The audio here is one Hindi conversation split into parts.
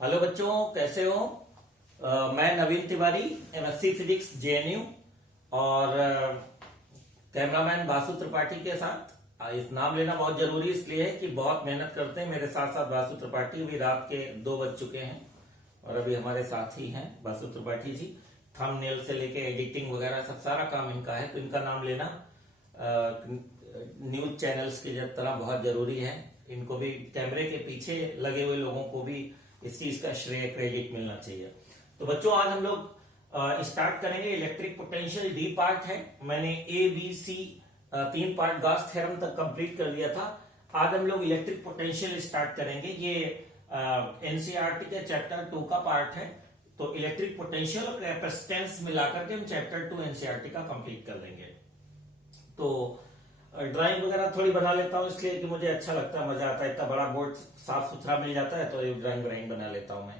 हेलो बच्चों, कैसे हो? मैं नवीन तिवारी, एमएससी फिजिक्स जेएनयू और कैमरामैन बासु त्रिपाठी के साथ। इस नाम लेना बहुत जरूरी इसलिए है कि बहुत मेहनत करते हैं मेरे साथ साथ बासु त्रिपाठी। अभी रात के 2 बज चुके हैं और अभी हमारे साथ ही हैं बासु त्रिपाठी जी। थंबनेल से लेके एडिटिंग वगैरह सब सारा काम इनका है, तो इनका नाम लेना न्यूज चैनल्स की तरह बहुत जरूरी है। इनको भी, कैमरे के पीछे लगे हुए लोगों को भी इस चीज का श्रेय क्रेडिट मिलना चाहिए। तो बच्चों, आज हम लोग स्टार्ट करेंगे इलेक्ट्रिक पोटेंशियल। डी पार्ट है, मैंने A B C 3 part Gauss theorem तक कंप्लीट कर लिया था। आज हम लोग इलेक्ट्रिक पोटेंशियल स्टार्ट करेंगे। ये एनसीईआरटी के चैप्टर 2 का पार्ट है। तो इलेक्ट्रिक पोटेंशियल और कैपेसिटेंस मिलाकर के हम चैप्टर 2 एनसीईआरटी का कंप्लीट कर लेंगे। तो ड्राइंग वगैरह थोड़ी बना लेता हूँ इसलिए कि मुझे अच्छा लगता है, मजा आता है। इतना बड़ा बोर्ड साफ सुथरा मिल जाता है तो ये ड्राइंग बना लेता हूँ मैं।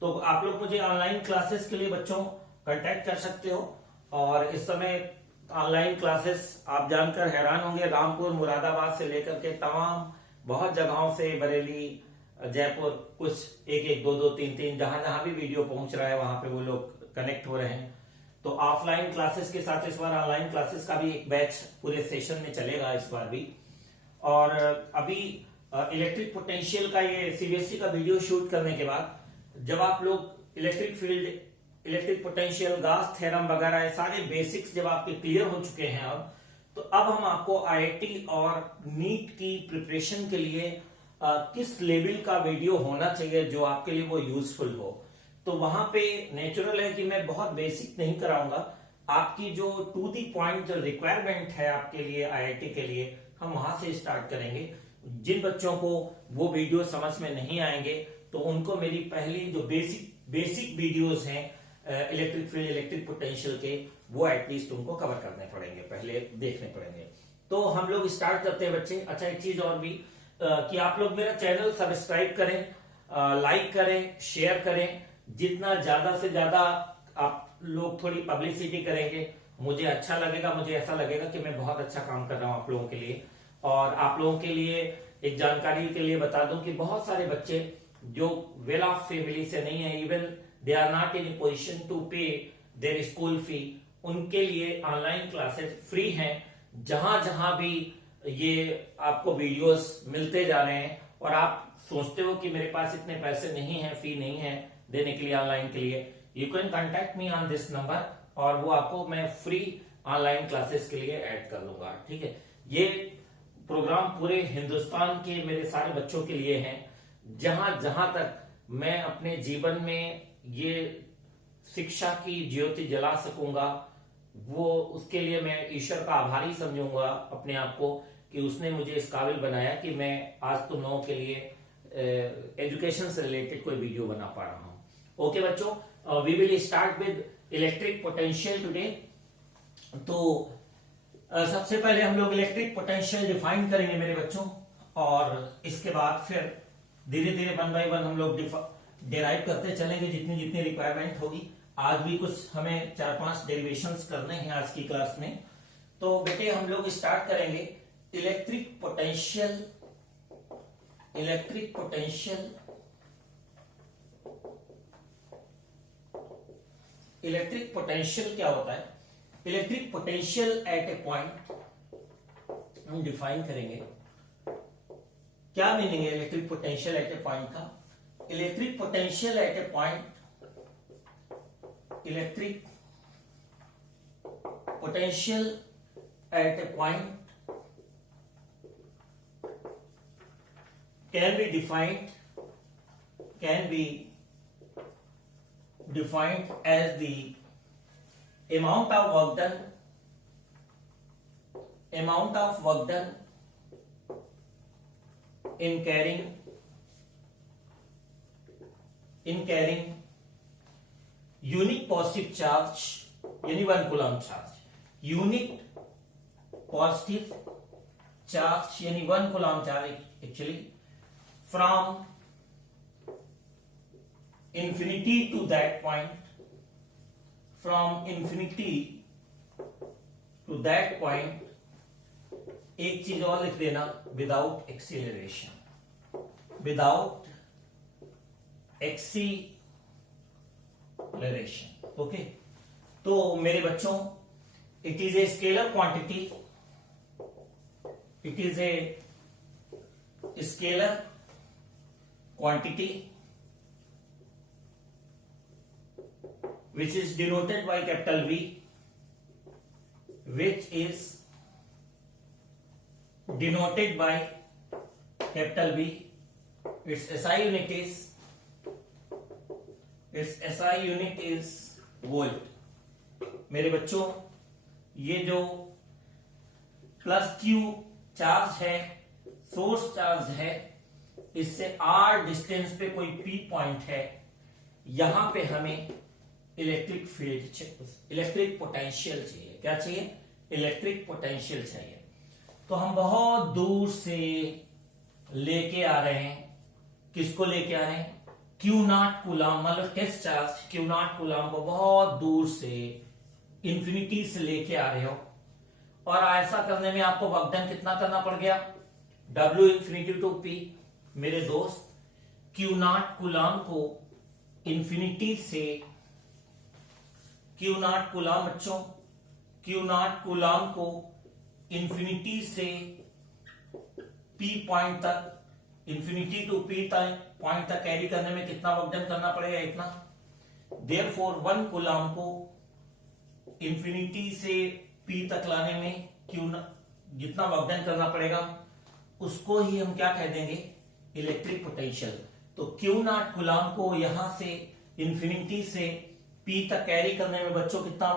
तो आप लोग मुझे ऑनलाइन क्लासेस के लिए बच्चों कांटेक्ट कर सकते हो। और इस समय ऑनलाइन क्लासेस आप जानकर हैरान होंगे, रामपुर मुरादाबाद से लेकर के तमाम बहुत जगहों से, बरेली, जयपुर, कुछ 1-1, 2-2, 3-3 जहां जहां भी वीडियो पहुंच रहा है वहां पे वो लोग कनेक्ट हो रहे हैं। तो ऑफलाइन क्लासेस के साथ इस बार ऑनलाइन क्लासेस का भी एक बैच पूरे सेशन में चलेगा इस बार भी। और अभी इलेक्ट्रिक पोटेंशियल का ये सीबीएसई का वीडियो शूट करने के बाद जब आप लोग electric field, electric potential, Gauss theorem वगैरह ये सारे बेसिक्स जब आपके क्लियर हो चुके हैं तो अब हम आपको आईआईटी और नीट की प्रिपरेशन के लिए किस लेवल का वीडियो होना चाहिए जो आपके लिए वो यूजफुल हो। तो वहां पे नेचुरल है कि मैं बहुत बेसिक नहीं कराऊंगा। आपकी जो टू दी पॉइंट जो रिक्वायरमेंट है आपके लिए, आईआईटी के लिए, हम वहां से स्टार्ट करेंगे। जिन बच्चों को वो वीडियो समझ में नहीं आएंगे तो उनको मेरी पहली जो बेसिक वीडियोस हैं इलेक्ट्रिक फील्ड, इलेक्ट्रिक पोटेंशियल के, वो एटलीस्ट उनको कवर करने पड़ेंगे, पहले देखने पड़ेंगे। तो हम लोग स्टार्ट करते हैं बच्चे। अच्छा, एक चीज और भी कि आप लोग मेरा चैनल सब्सक्राइब करें, लाइक करें, शेयर करें। जितना ज्यादा से ज्यादा आप लोग थोड़ी पब्लिसिटी करेंगे मुझे अच्छा लगेगा, मुझे ऐसा लगेगा कि मैं बहुत अच्छा काम कर रहा हूं आप लोगों के लिए। और आप लोगों के लिए एक जानकारी के लिए बता दूं कि बहुत सारे बच्चे जो वेल ऑफ फैमिली से नहीं है, even they are not in position to pay their school fee, उनके लिए ऑनलाइन क्लासेस फ्री हैं। जहां जहां भी ये आपको वीडियोस मिलते जा रहे हैं और आप सोचते हो कि मेरे पास इतने पैसे नहीं है, फी नहीं है देने के लिए ऑनलाइन के लिए, you can contact me on this number और वो आपको मैं फ्री ऑनलाइन क्लासेस के लिए ऐड कर लूंगा। ठीक है, ये प्रोग्राम पूरे हिंदुस्तान के मेरे सारे बच्चों के लिए है। जहां जहां तक मैं अपने जीवन में ये शिक्षा की ज्योति जला सकूंगा, वो उसके लिए मैं ईश्वर का आभारी समझूंगा अपने आप को कि उसने मुझे इस काबिल बनाया कि मैं आज तुम लोगों के लिए एजुकेशन से रिलेटेड कोई वीडियो बना पा रहा हूं। ओके बच्चों, we will start with electric potential today. तो सबसे पहले हम लोग इलेक्ट्रिक पोटेंशियल डिफाइन करेंगे मेरे बच्चों, और इसके बाद फिर धीरे धीरे 1 बाय 1 हम लोग डिराइव करते चलेंगे जितनी जितनी रिक्वायरमेंट होगी। आज भी कुछ हमें 4-5 डेरिवेशंस करने हैं आज की क्लास में। तो बेटे हम लोग स्टार्ट करेंगे electric potential. Electric potential, electric potential क्या होता है? Electric potential at a point हम डिफाइन करेंगे। क्या मीनिंग है electric potential at a point का? Electric potential at a point, electric potential at a point can be defined as the amount of work done in carrying unit positive charge यानी 1 coulomb charge, unit positive charge यानी 1 coulomb charge actually, from infinity to that point, from infinity to that point, एक चीज और लिख देना, without acceleration, without acceleration. Okay, तो मेरे बच्चों, it is a scalar quantity, it is a scalar quantity which is denoted by capital V, which is denoted by capital V. Its SI unit is volt। मेरे बच्चों, ये जो प्लस Q चार्ज है, सोर्स चार्ज है, इससे R डिस्टेंस पे कोई P पॉइंट है, यहां पे हमें इलेक्ट्रिक फील्ड, इलेक्ट्रिक पोटेंशियल चाहिए। क्या चाहिए? इलेक्ट्रिक पोटेंशियल चाहिए। तो हम बहुत दूर से लेके आ रहे हैं, किसको लेके आ रहे हैं? Q0 कूलाम, मतलब टेस्ट चार्ज Q0 कूलाम को बहुत दूर से इंफिनिटी से लेके आ रहे हो, और ऐसा करने में आपको वर्कडन कितना करना पड़ गया? W infinity to P। मेरे दोस्त, Q0 कूलाम को इंफिनिटी से, Q0 कूलाम बच्चों, Q0 कूलाम को इंफिनिटी से P पॉइंट तक, इंफिनिटी टू P पॉइंट तक कैरी करने में कितना वर्कडन करना पड़ेगा? इतना। देयरफॉर 1 कूलाम को इंफिनिटी से P तक लाने में जितना वर्कडन करना पड़ेगा, उसको ही हम क्या कह देंगे? Electric potential. तो Q0 कूलाम को यहां से इंफिनिटी से P तक कैरी करने में बच्चों कितना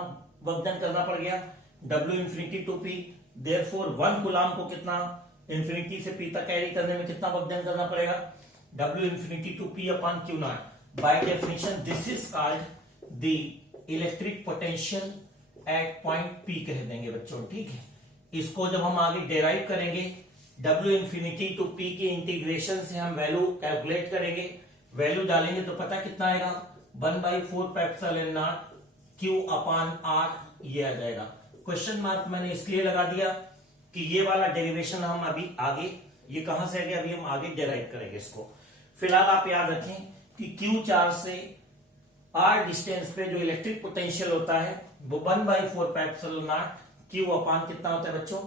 वर्कडन करना पड़ गया? W infinity to P। Therefore 1 coulomb को कितना इंफिनिटी से P तक कैरी करने में कितना वर्कडन करना पड़ेगा? W infinity to P upon Q0। By definition this is called the electric potential at point P कह देंगे बच्चों। ठीक है, इसको जब हम आगे डेराइव करेंगे, W इंफिनिटी टू P की इंटीग्रेशन से हम वैल्यू कैलकुलेट करेंगे, वैल्यू डालेंगे तो पता कितना आएगा? 1/4 Q अपॉन R, ये आ जाएगा। क्वेश्चन मार्क मैंने इसलिए लगा दिया कि ये वाला डेरिवेशन हम अभी आगे, ये कहां से आगे, अभी हम आगे डेराइव करेंगे इसको। फिलहाल आप याद रखें कि Q चार्ज से R डिस्टेंस पे जो इलेक्ट्रिक पोटेंशियल होता है वो 1/4 Q अपॉन कितना होता है बच्चों?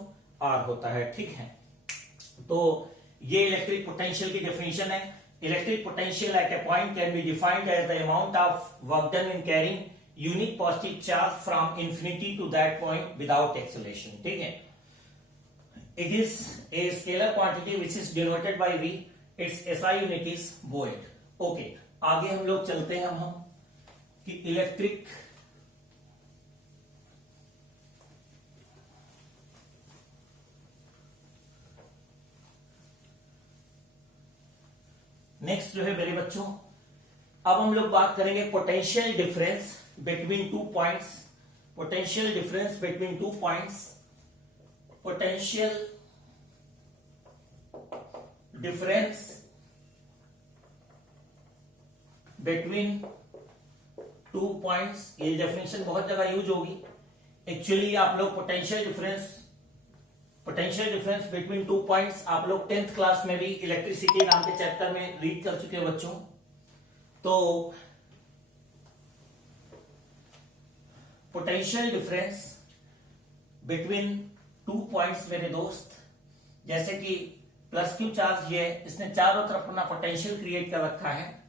R होता है। ठीक है, तो ये इलेक्ट्रिक पोटेंशियल की डेफिनेशन है। Electric potential at a point can be defined as the amount of work done in carrying unique positive charge from infinity to that point without acceleration। ठीक है, it is a scalar quantity which is denoted by V, its SI unit is volt। Okay, आगे हम लोग चलते हैं हम कि इलेक्ट्रिक नेक्स्ट जो है मेरे बच्चों, अब हम लोग बात करेंगे potential difference between 2 points. Potential difference between 2 points, potential difference between 2 points. ये डेफिनेशन बहुत जगह यूज होगी। एक्चुअली आप लोग पोटेंशियल डिफरेंस बिटवीन 2 पॉइंट्स आप लोग 10th क्लास में भी इलेक्ट्रिसिटी नाम के चैप्टर में रीड कर चुके हो बच्चों। तो पोटेंशियल डिफरेंस बिटवीन 2 पॉइंट्स मेरे दोस्त, जैसे कि प्लस Q चार्ज ये है, इसने चारों तरफ अपना पोटेंशियल क्रिएट कर रखा है।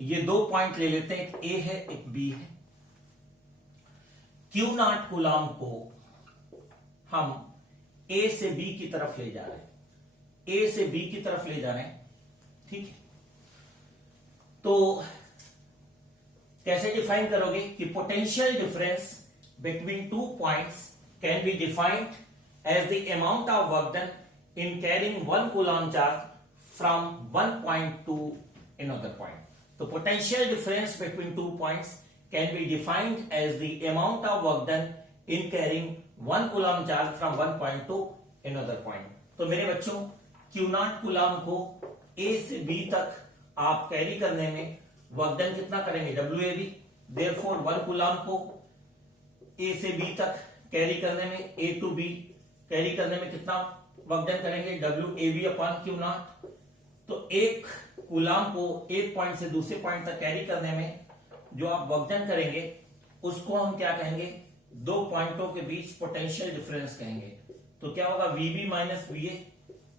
ये 2 पॉइंट ले लेते हैं, एक A है एक B है। Q0 कूलाम को हम A से B की तरफ ले जा रहे हैं, A से B की तरफ ले जा रहे हैं। ठीक है, तो कैसे डिफाइन करोगे कि potential difference between 2 points can be defined as the amount of work done in carrying 1 coulomb charge from 1 point to another point. तो potential difference between 2 points can be defined as the amount of work done in carrying 1 coulomb charge from 1 point to another point. तो मेरे बच्चों, Q0 कूलम को A से B तक आप कैरी करने में वर्क डन कितना करेंगे? WAB। देयरफॉर 1 कूलम को A से B तक कैरी करने में, A टू B कैरी करने में कितना वर्क डन करेंगे? WAB upon Q0। तो 1 कूलाम को एक पॉइंट से दूसरे पॉइंट तक कैरी करने में जो आप वर्क डन करेंगे उसको हम क्या कहेंगे, दो पॉइंटों के बीच पोटेंशियल डिफरेंस कहेंगे। तो क्या होगा, VB minus VA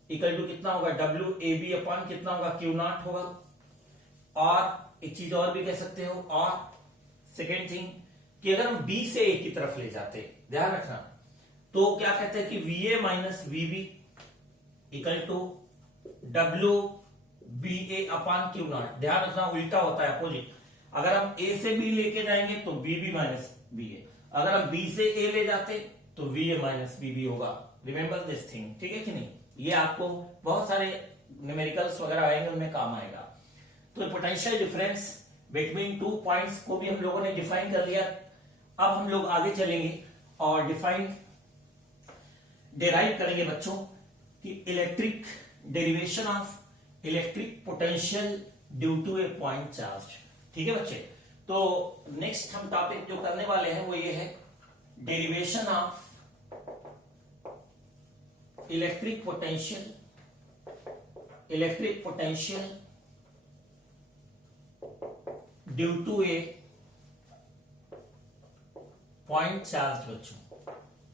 equal to कितना होगा, WAB अपॉन कितना होगा, Q0 होगा। और एक चीज और भी कह सकते हो, और सेकेंड थिंग कि अगर हम B से A की तरफ ले जाते, ध्यान रखना, तो क्या कहते हैं कि VA minus VB equal to WBA upon Q0। ध्यान रखना उल्टा होता है, अपोजिट। अगर हम A से B लेके जाएंगे तो BB माइनस BA, अगर हम B से A ले जाते तो VA माइनस BB होगा। रिमेंबर दिस थिंग, ठीक है कि नहीं। ये आपको बहुत सारे न्यूमेरिकल्स वगैरह आएंगे, उनमें काम आएगा। तो potential difference between two points को भी हम लोगों ने डिफाइन कर लिया। अब हम लोग आगे चलेंगे और डिराइव करेंगे बच्चों कि electric derivation of electric potential due to a point charge. ठीक है बच्चे, तो नेक्स्ट हम टॉपिक जो करने वाले हैं वो ये है derivation of electric potential due to a point charge. बच्चों,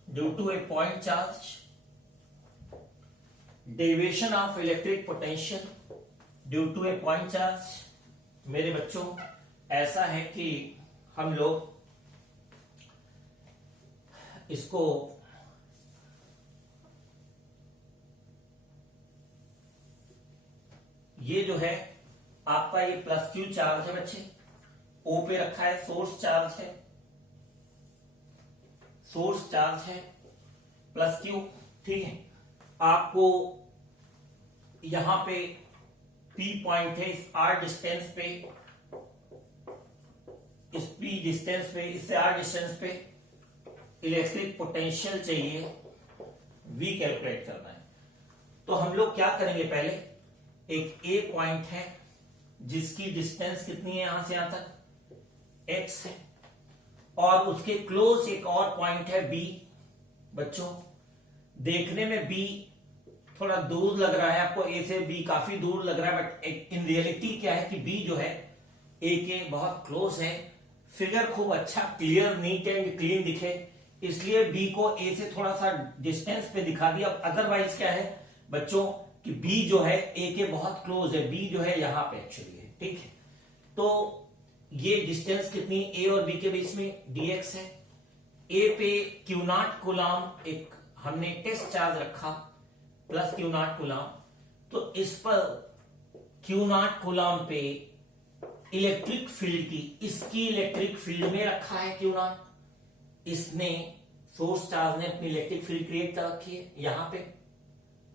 due to a point charge, derivation of electric potential due to a point charge. मेरे बच्चों, ऐसा है कि हम लोग इसको ये जो है आपका ये प्लस क्यू चार्ज है बच्चे, ओ पे रखा है, सोर्स चार्ज है, सोर्स चार्ज है प्लस क्यू। ठीक है, आपको यहां पे P पॉइंट है, इस R डिस्टेंस पे, इस P डिस्टेंस पे, इससे R डिस्टेंस पे इलेक्ट्रिक पोटेंशियल चाहिए, V कैलकुलेट करना है। तो हम लोग क्या करेंगे, पहले एक A पॉइंट है जिसकी डिस्टेंस कितनी है, यहां से यहां तक X है, और उसके क्लोज एक और पॉइंट है B। बच्चों, देखने में B थोड़ा दूर लग रहा है आपको, A से B काफी दूर लग रहा है, बट इन रियलिटी क्या है कि B जो है A के बहुत क्लोज है। फिगर खूब अच्छा क्लियर, नीट एंड क्लीन दिखे, इसलिए B को A से थोड़ा सा डिस्टेंस पे दिखा दिया। अदरवाइज क्या है बच्चों कि B जो है A के बहुत क्लोज है, B जो है यहां पे एक्चुअली है। ठीक है, तो ये डिस्टेंस कितनी A और B के बीच में, dx है। A पे Q0 कूलाम एक हमने टेस्ट चार्ज रखा प्लस Q0 कूलाम, तो इस पर Q0 कूलाम पे इलेक्ट्रिक फील्ड की, इसकी इलेक्ट्रिक फील्ड में रखा है Q0, इसने सोर्स चार्ज ने अपनी इलेक्ट्रिक फील्ड क्रिएट कर रखी है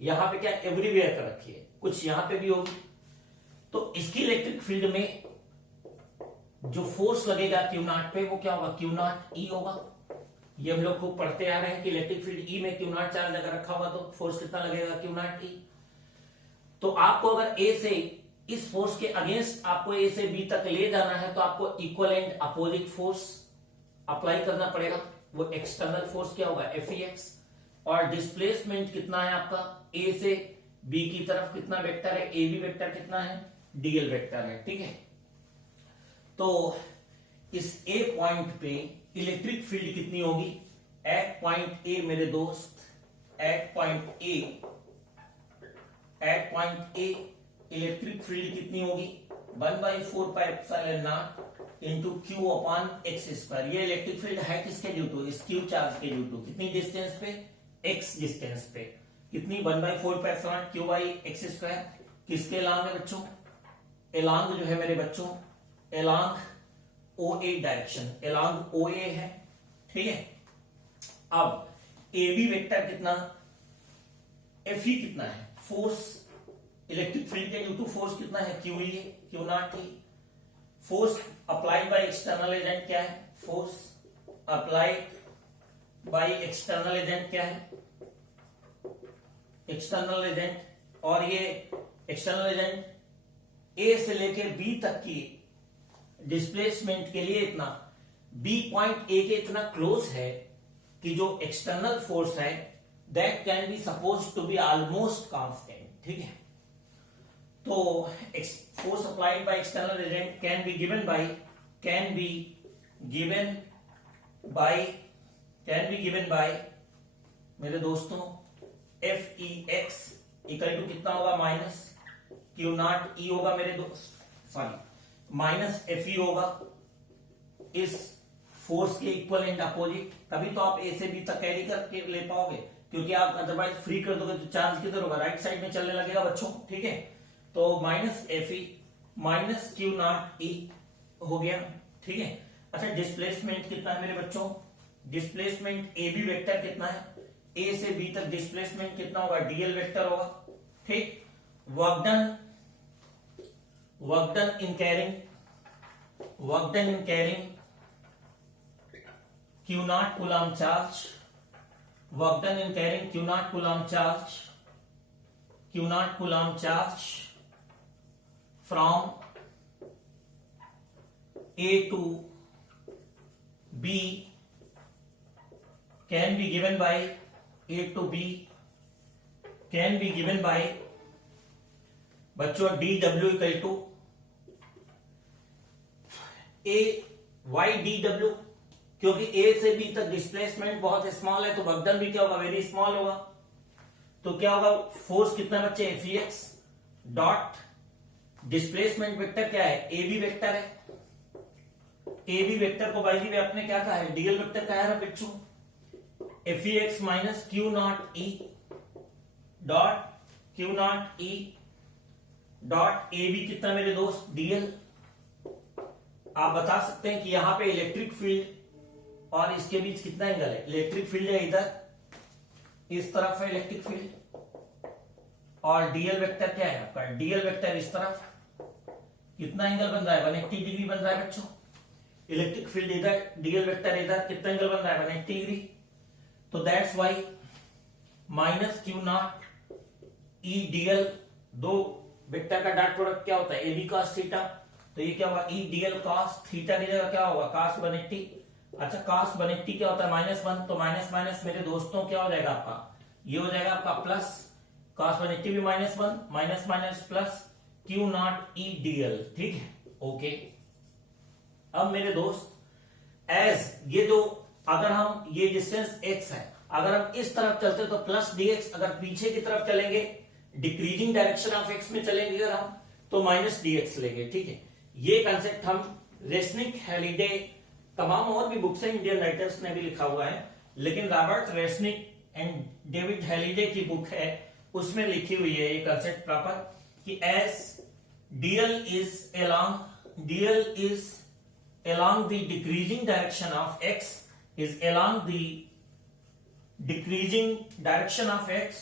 यहां पे क्या एवरीवेयर कर रखी है, कुछ यहां पे भी होगी। तो इसकी इलेक्ट्रिक फील्ड में जो फोर्स लगेगा Q0 पे वो क्या होगा, Q0 E होगा। ये हम लोग को पढ़ते आ रहे हैं कि इलेक्ट्रिक फील्ड E में Q0 चार्ज अगर रखा होगा तो फोर्स कितना लगेगा, Q0 E। तो आपको अगर A से इस फोर्स के अगेंस्ट आपको A से B तक ले जाना है तो आपको equal and opposite force apply करना पड़ेगा। वो एक्सटर्नल फोर्स क्या होगा, Fex, और डिस्प्लेसमेंट कितना है आपका A से B की तरफ, कितना वेक्टर है, AB वेक्टर कितना है, DL वेक्टर है। ठीक है, तो इस A पॉइंट पे इलेक्ट्रिक फील्ड कितनी होगी, एट पॉइंट A मेरे दोस्त, at point A electric field कितनी होगी, 1/4πε0 into Q upon X square. ये इलेक्ट्रिक फील्ड है किसके ड्यू टू, इस Q चार्ज के ड्यू टू, कितनी डिस्टेंस पे, X डिस्टेंस पे, कितनी 1/4πε0 Q बाई एक्स स्क्वायर। किसके एलॉन्ग है बच्चों, एलॉन्ग जो है मेरे बच्चों, along OA direction, along OA है। ठीक है, अब AB वेक्टर कितना, FE कितना है, फोर्स इलेक्ट्रिक फील्ड के ड्यू टू फोर्स कितना है, QE, Q0 E। Force applied by external agent क्या है, force applied by external agent क्या है, एक्सटर्नल एजेंट, और ये एक्सटर्नल एजेंट A से लेके B तक की डिस्प्लेसमेंट के लिए इतना, B पॉइंट A के इतना क्लोज है कि जो एक्सटर्नल फोर्स है that can be suppose to be almost constant. ठीक है, तो force applied by external agent can be given by मेरे दोस्तों F E X equal to कितना होगा माइनस क्यू नॉट ई होगा मेरे दोस्त, सॉरी माइनस एफ ई होगा इस फोर्स के इक्वल एंड अपोजिट, तभी तो आप ए से बी तक कैरी करके ले पाओगे, क्योंकि आप अदरवाइज फ्री कर दोगे तो चार्ज किधर होगा, राइट साइड में चलने लगेगा बच्चों, ठीक है। तो minus F E minus Q naught E हो गया, ठीक है। अच्छा डिस्प्लेसमेंट कितना है मेरे बच्चों, डिस्प्लेसमेंट ए बी वेक्टर कितना है, ए से बी तक डिस्प्लेसमेंट कितना होगा, डीएल वेक्टर होगा, ठीक। Work done in carrying Q naught coulomb charge, work done in carrying Q naught coulomb charge from A to B can be given by बच्चों dW equal to A y dW, क्योंकि ए से बी तक डिस्प्लेसमेंट बहुत स्मॉल है तो वर्क डन भी क्या होगा, वेरी स्मॉल होगा। तो क्या होगा, फोर्स कितना बच्चे F E x dot displacement vector क्या है, ए बी वेक्टर है, ए बी वेक्टर को बाई जी में आपने क्या कहा है, डीएल वेक्टर कहा है ना बच्चों, F E X minus Q naught E dot A B कितना मेरे दोस्त, डीएल। आप बता सकते हैं कि यहां पे इलेक्ट्रिक फील्ड और इसके बीच कितना एंगल है, इलेक्ट्रिक फील्ड है इधर, इस तरफ है इलेक्ट्रिक फील्ड, और डीएल वेक्टर क्या है आपका, डीएल वेक्टर इस तरफ, कितना एंगल बन रहा है, 180 डिग्री बन रहा है बच्चों। इलेक्ट्रिक फील्ड इधर, डीएल वेक्टर इधर, कितना एंगल बन रहा है, 180 डिग्री। तो that's why minus Q naught E DL, दो वेक्टर का डॉट प्रोडक्ट क्या होता है, ए बी कॉस थीटा, तो ये क्या होगा, ई डीएल कॉस थीटा की जगह क्या होगा, कॉस 180। अच्छा cos 180 क्या होता है, -1, तो माइनस माइनस मेरे दोस्तों क्या हो जाएगा आपका, ये हो जाएगा आपका प्लस cos 180 भी -1 minus minus plus Q naught ई डीएल, ठीक है, ओके। अब मेरे दोस्त एज ये जो अगर हम ये डिस्टेंस x है, अगर हम इस तरफ चलते तो प्लस dx, अगर पीछे की तरफ चलेंगे डिक्रीजिंग डायरेक्शन ऑफ x में चलेंगे अगर हम तो माइनस dx लेंगे, ठीक है। ये कंसेप्ट हम रेसनिक, हैलिडे, तमाम और भी बुक्स हैं, इंडियन राइटर्स ने भी लिखा हुआ है, लेकिन Robert Resnick and David Halliday की बुक है, उसमें लिखी हुई है ये कंसेप्ट प्रॉपर कि as DL is along the decreasing direction of x is along the decreasing direction of x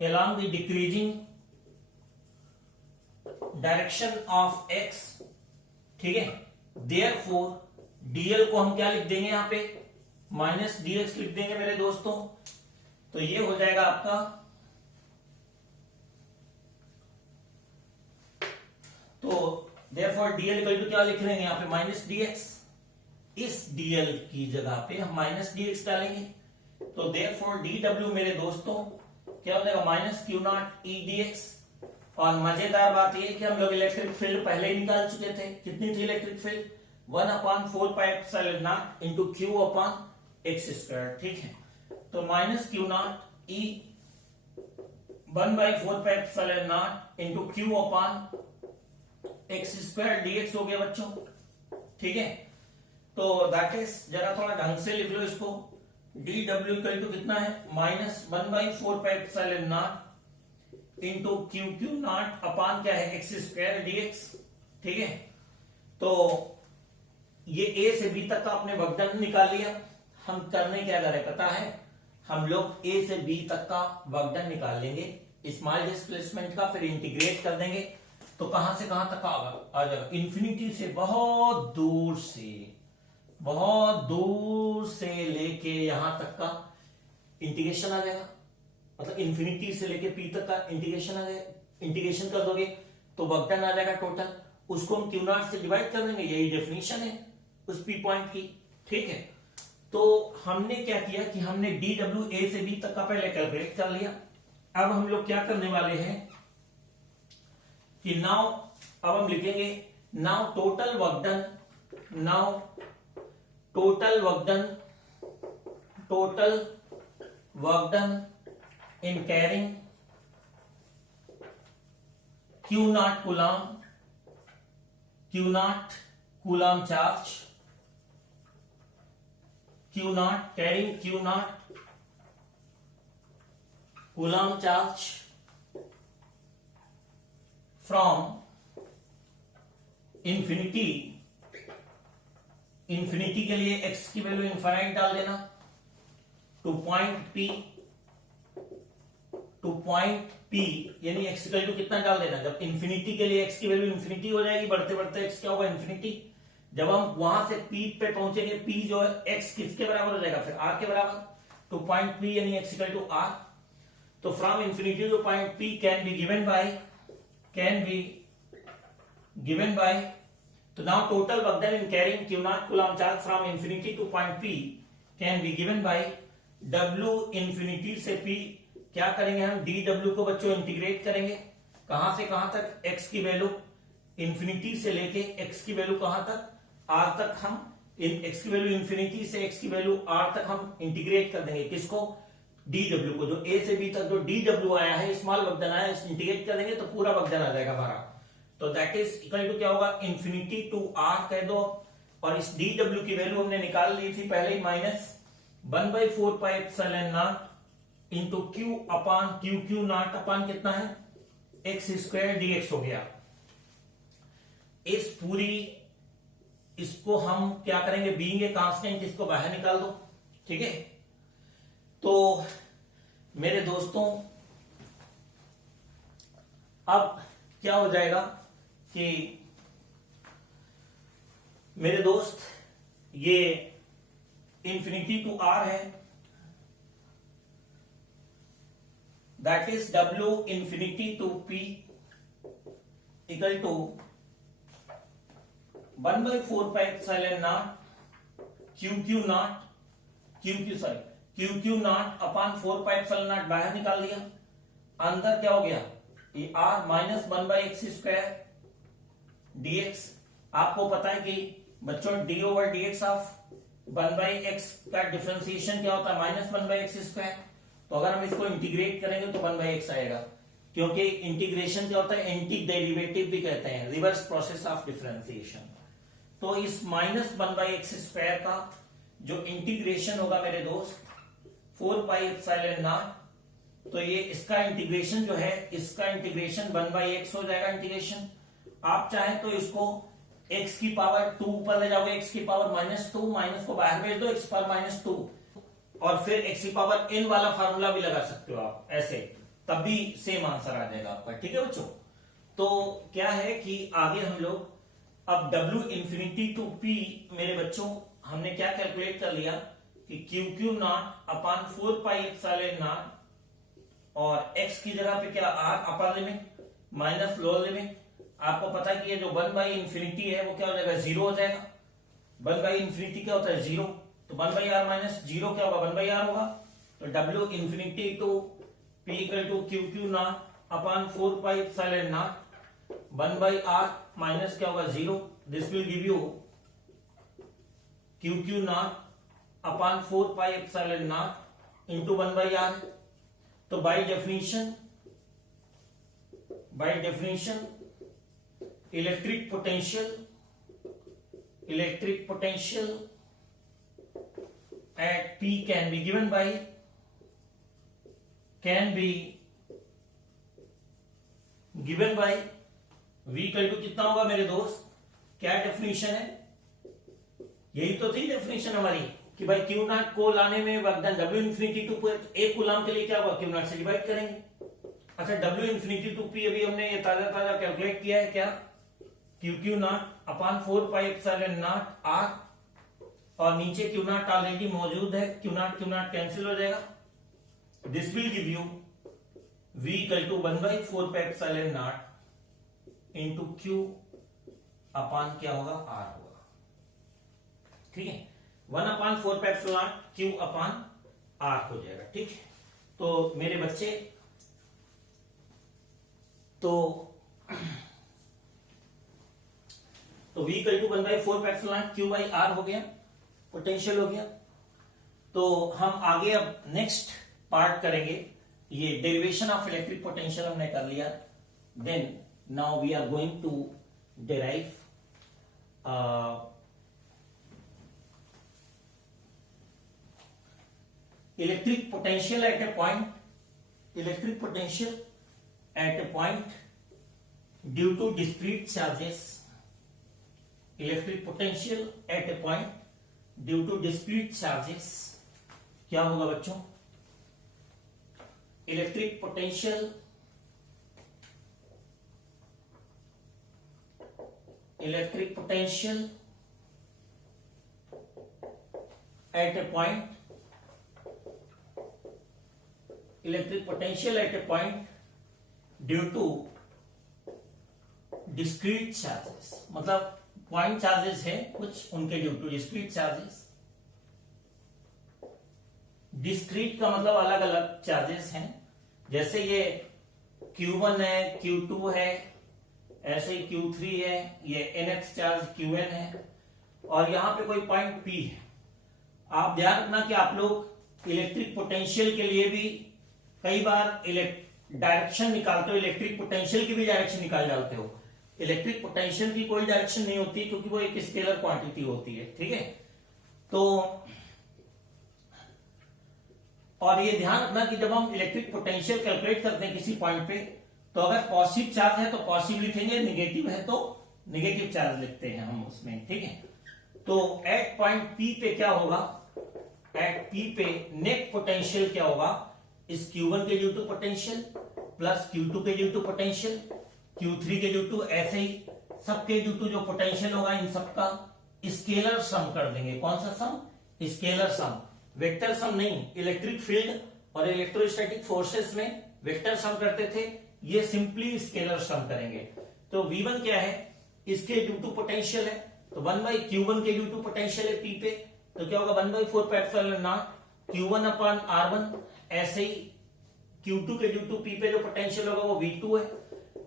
along the decreasing direction of x, ठीक है। therefore dl को हम क्या लिख देंगे यहां पे, माइनस dx लिख देंगे मेरे दोस्तों। तो ये हो जाएगा आपका, तो therefore dl इक्वल टू क्या लिख लेंगे यहां पे, माइनस dx। इस dl की जगह पे हम माइनस dx डालेंगे, तो therefore dw मेरे दोस्तों क्या हो जाएगा, माइनस क्यू नॉट ई dx। और मजेदार बात यह कि हम लोग इलेक्ट्रिक फील्ड पहले ही निकाल चुके थे, कितनी थी electric field, 1/4πε0 into Q upon X square, ठीक है। तो minus Q naught E 1/4πε0 into Q upon X square D X हो गया बच्चों, ठीक है। तो दैट इज, जरा थोड़ा ढंग से लिख लो इसको, डी डब्ल्यू इक्वल टू कितना है, minus 1/4πε0 into Q naught upon क्या है, एक्स स्क्वायर डीएक्स, ठीक है। तो ये ए से बी तक का आपने वर्क डन निकाल लिया। हम करने क्या जा रहे पता है, हम लोग ए से बी तक का वर्क डन निकाल लेंगे स्मॉल डिस्प्लेसमेंट का, फिर इंटीग्रेट कर देंगे तो कहां से कहां तक आ जाएगा, इन्फिनिटी से बहुत दूर से लेके यहां तक का इंटीग्रेशन आ जाएगा, मतलब इन्फिनिटी से लेके पी तक का इंटीग्रेशन आ जाएगा। इंटीग्रेशन कर दोगे तो वर्क डन आ जाएगा टोटल, उसको हम क्यू नॉट से डिवाइड कर देंगे, यही डेफिनेशन है उस पी पॉइंट की, ठीक है। तो हमने क्या किया कि हमने डी डब्ल्यू ए से बी तक का पहले कैलकुलेट कर लिया। अब हम लोग क्या करने वाले हैं, कि नाउ, अब हम लिखेंगे now total work done, now total work done, total work done in carrying Q naught coulomb, Q naught coulomb charge, Q naught carrying Q naught coulomb charge from infinity, infinity के लिए x की वैल्यू इनफाइनाइट डाल देना, to point P, to point P यानी x की वैल्यू कितना डाल देना, जब इंफिनिटी के लिए x की वैल्यू इंफिनिटी हो जाएगी, बढ़ते बढ़ते x क्या होगा इंफिनिटी, जब हम वहां से P पे पहुंचेंगे, P जो है x किसके बराबर हो जाएगा, फिर r के बराबर, टू पॉइंट P यानी x इक्वल टू r, तो from infinity to point P can be given by, can be given by, तो now total work done in carrying Q naught coulomb charge from infinity to point P can be given by W infinity से P, क्या करेंगे हम dw को बच्चों इंटीग्रेट करेंगे, कहां से कहां तक, x की वैल्यू इंफिनिटी से लेके x की वैल्यू कहां तक, r तक, हम x की वैल्यू इंफिनिटी से x की वैल्यू r तक हम इंटीग्रेट कर देंगे, किसको, dw को, जो a से b तक जो dw आया है, स्मॉल वर्क डन आया है, इंटीग्रेट कर देंगे तो पूरा वर्क डन आ जाएगा हमारा, तो दैट इज इक्वल टू क्या होगा, इंफिनिटी टू r कह दो, और इस dw की वैल्यू हमने निकाल ली थी पहले ही, minus 1/4 pi epsilon naught into Q upon Q naught upon कितना है, एक्स स्क्वायर dx हो गया। इस पूरी, इसको हम क्या करेंगे, बीइंग ए कांस्टेंट, इसको बाहर निकाल दो, ठीक है। तो मेरे दोस्तों अब क्या हो जाएगा कि मेरे दोस्त ये इंफिनिटी टू r है, that is W infinity to P equal to 1/4 pi epsilon naught Q naught Q naught upon 4 pi epsilon naught बाहर निकाल दिया, अंदर क्या हो गया, ये R minus 1/x square dx, आपको पता है कि बच्चों d over dx of 1/x का डिफरेंशिएशन क्या होता है, माइनस 1/x स्क्वायर, तो अगर हम इसको इंटीग्रेट करेंगे तो 1/x आएगा, क्योंकि इंटीग्रेशन क्या होता है, एंटी डेरिवेटिव भी कहते हैं, रिवर्स प्रोसेस ऑफ डिफरेंशिएशन। तो इस माइनस 1/x स्क्वायर का जो इंटीग्रेशन होगा मेरे दोस्त 4 पाई एप्सिलॉन नॉट, तो ये इसका इंटीग्रेशन जो है, इसका इंटीग्रेशन 1/x हो जाएगा इंटीग्रेशन, आप चाहें तो इसको x की पावर 2 ऊपर ले जाओगे, x की पावर -2, माइनस को बाहर भेज दो, x पावर -2, और फिर x की पावर n वाला फार्मूला भी लगा सकते हो आप ऐसे, तब भी सेम आंसर आ जाएगा आपका, ठीक है बच्चों। तो क्या है कि आगे हम लोग अब W इंफिनिटी टू P, मेरे बच्चों हमने क्या कैलकुलेट कर लिया कि Q naught upon 4 pi epsilon not, और x की जगह पे क्या r upper limit minus lower limit, आपको पता है कि ये जो 1/इंफिनिटी है वो क्या हो जाएगा, 0 हो जाएगा, 1/इंफिनिटी क्या होता है 0, तो 1/r माइनस 0 क्या होगा, 1/r होगा, तो W infinity to P equal to Q naught upon 4 pi epsilon naught 1/r minus क्या होगा 0, this will give you Q naught upon 4 pi epsilon naught into 1/r, तो by definition electric potential at P can be given by V equal to कितना होगा मेरे दोस्त, क्या डेफिनेशन है, यही तो थी डेफिनेशन हमारी कि भाई Q नॉट को लाने में work done W infinity to एक कूलम के लिए क्या होगा, Q नॉट से डिवाइड करेंगे। अच्छा, W इंफिनिटी टू P अभी हमने ये ताजा कैलकुलेट किया है, क्या, Q naught upon 4 pi epsilon naught R, और नीचे Q नॉट ऑलरेडी मौजूद है, Q नॉट कैंसिल हो जाएगा, this will give you V equal to 1/4 pi epsilon naught into Q upon क्या होगा, R होगा, ठीक है, 1/4 pi epsilon naught Q upon R हो जाएगा, ठीक है। तो मेरे बच्चे, तो तो V equal to 1/4 Q by R हो गया, पोटेंशियल हो गया। तो हम आगे अब नेक्स्ट पार्ट करेंगे, ये डेरिवेशन ऑफ इलेक्ट्रिक पोटेंशियल हमने कर लिया। Then now we are going to derive electric potential at a point, electric potential at a point due to discrete charges, electric potential at a point due to discrete charges. क्या होगा बच्चों? Electric potential at a point, electric potential at a point due to discrete charges, मतलब पॉइंट चार्जेस है कुछ, उनके due to discrete charges. Discrete का मतलब अलग अलग चार्जेस हैं, जैसे ये Q1 है, Q2 है, ऐसे ही Q3 है, ये nth चार्ज Qn है, और यहां पे कोई पॉइंट P है। आप ध्यान रखना कि आप लोग इलेक्ट्रिक पोटेंशियल के लिए भी कई बार डायरेक्शन निकालते हो, इलेक्ट्रिक पोटेंशियल की भी डायरेक्शन निकाल डालते हो। इलेक्ट्रिक पोटेंशियल की कोई डायरेक्शन नहीं होती क्योंकि वो एक स्केलर क्वांटिटी होती है, ठीक है। तो और ये ध्यान रखना कि जब हम इलेक्ट्रिक पोटेंशियल कैलकुलेट करते हैं किसी पॉइंट पे, तो अगर पॉजिटिव चार्ज है तो पॉजिटिव लिखेंगे, निगेटिव है तो निगेटिव चार्ज लिखते हैं हम उसमें, ठीक है। तो एट पॉइंट P पे क्या होगा, एट P पे नेट पोटेंशियल क्या होगा, इस Q1 के due to potential plus Q2 के ड्यू टू पोटेंशियल, Q3 के ड्यू टू, ऐसे ही सबके ड्यू टू जो पोटेंशियल होगा इन सबका स्केलर सम कर देंगे। कौन सा सम? स्केलर सम, वेक्टर सम नहीं। इलेक्ट्रिक फील्ड और इलेक्ट्रोस्टैटिक फोर्सेस में वेक्टर सम करते थे, ये सिंपली स्केलर सम करेंगे। तो V1 क्या है, इसके ड्यू टू पोटेंशियल है, तो 1/Q1 के ड्यू टू पोटेंशियल है P पे, तो क्या होगा 1/4 Q1 अपॉन R1, ऐसे ही Q2 के ड्यू टू P पे जो पोटेंशियल होगा वो V2 है,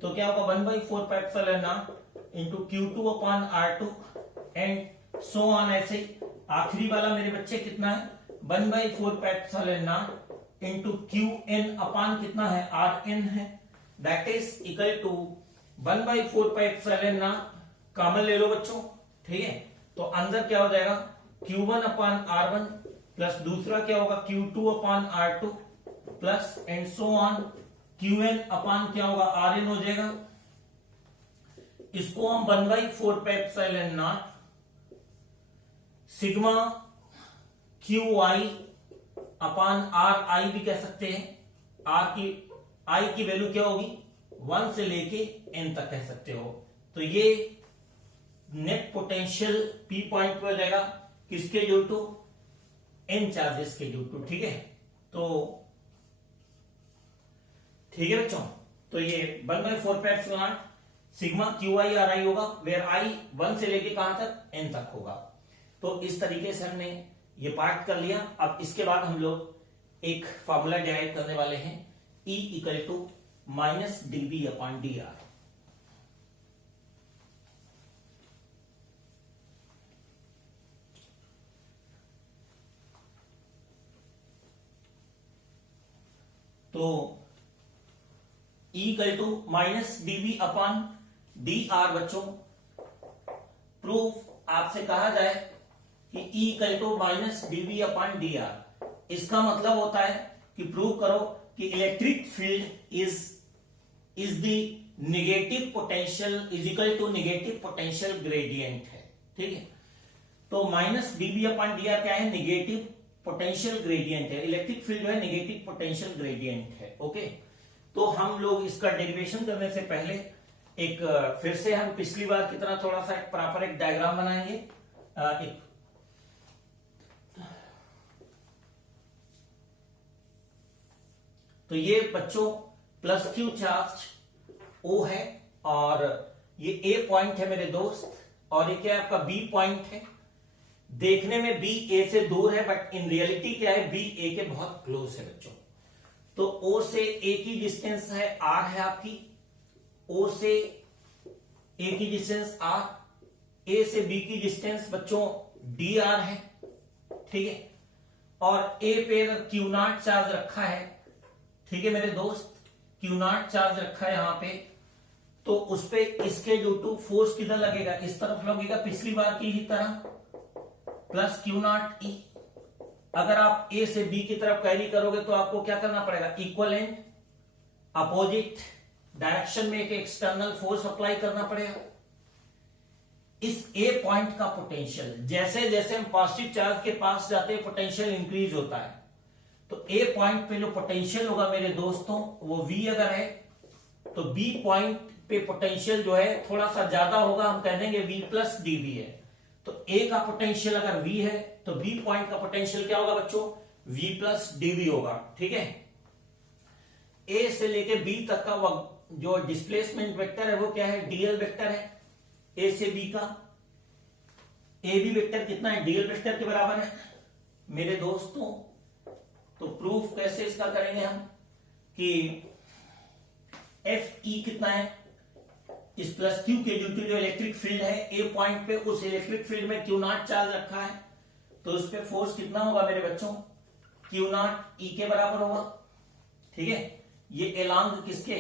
तो क्या होगा 1/4 into Q2 upon R2 and so on. ऐसे ही आखिरी वाला मेरे बच्चे कितना है, 1/4 इंटू Qn अपॉन कितना है, Rn है, that is equal to 1/4 common ले लो बच्चों, ठीक है। तो अंदर क्या हो जाएगा, Q1 अपॉन R1 प्लस दूसरा क्या होगा Q2 upon R2 plus and so on Qn upon क्या होगा Rn हो जाएगा। इसको हम 1/4 सिग्मा QI अपॉन RI भी कह सकते हैं। I की वैल्यू क्या होगी, 1 से लेके n तक कह सकते हो। तो ये नेट पोटेंशियल P पॉइंट पे हो जाएगा, किसके ड्यू टू, n चार्जेस के ड्यू टू, ठीक है। तो ठीक है बच्चों, तो ये 1/4 सिग्मा QI RI होगा, वेयर I 1 से लेके कहां तक, n तक होगा। तो इस तरीके से हमने ये पार्ट कर लिया। अब इसके बाद हम लोग एक फॉर्मूला डिराइव करने वाले हैं, E equal to -dB upon dr। तो E equal to -dB upon dr बच्चों, प्रूफ आपसे कहा जाए कि E equal to -dB upon dr, इसका मतलब होता है कि प्रूव करो कि electric field is the negative potential is equal to negative potential gradient है, ठीक है। तो -dB अपॉन dr क्या है, नेगेटिव पोटेंशियल ग्रेडियंट है। इलेक्ट्रिक फील्ड जो है नेगेटिव पोटेंशियल ग्रेडियंट है, ओके। तो हम लोग इसका डेरिवेशन करने से पहले एक फिर से हम पिछली बार की तरह थोड़ा सा प्रॉपर एक डायग्राम बनाएंगे। एक तो ये बच्चों प्लस Q चार्ज O है, और ये A पॉइंट है मेरे दोस्त, और ये क्या है आपका B पॉइंट है। देखने में B A से दूर है, बट इन रियलिटी क्या है, B A के बहुत क्लोज है बच्चों। तो O से A की डिस्टेंस है R है आपकी, O से A की डिस्टेंस R, ए से बी की डिस्टेंस बच्चों डी आर है, ठीक है, और ए पे अगर क्यू नॉट चार्ज रखा है, ठीक है मेरे दोस्त, क्यू नॉट चार्ज रखा है यहां पे, तो उस पे इसके ड्यू टू फोर्स किधर लगेगा, इस तरफ लगेगा पिछली बार की ही तरह, प्लस क्यू नॉट ई। अगर आप ए से बी की तरफ कैरी करोगे तो आपको क्या करना पड़ेगा, इक्वल एंड अपोजिट डायरेक्शन में एक एक्सटर्नल फोर्स अप्लाई करना पड़ेगा। इस ए पॉइंट का पोटेंशियल, जैसे जैसे हम पॉजिटिव चार्ज के पास जाते हैं पोटेंशियल इंक्रीज होता है, तो ए पॉइंट पे जो पोटेंशियल होगा मेरे दोस्तों वो V अगर है, तो B पॉइंट पे पोटेंशियल जो है थोड़ा सा ज्यादा होगा, हम कह देंगे V प्लस dV है। तो A का पोटेंशियल अगर V है तो B पॉइंट का पोटेंशियल क्या होगा बच्चों, V प्लस dV होगा, ठीक है। A से लेके B तक का जो डिस्प्लेसमेंट वेक्टर है वो क्या है, dl वेक्टर है। A से B का AB वेक्टर कितना है, dl वेक्टर के बराबर है मेरे दोस्तों। तो प्रूफ कैसे इसका करेंगे हम कि Fe कितना है, इस प्लस क्यू के ड्यू टू जो इलेक्ट्रिक फील्ड है ए पॉइंट पे, उस इलेक्ट्रिक फील्ड में क्यू नॉट चार्ज रखा है, तो उस पे फोर्स कितना होगा मेरे बच्चों, क्यू नॉट ई के बराबर होगा, ठीक है। ये एलॉन्ग किसके,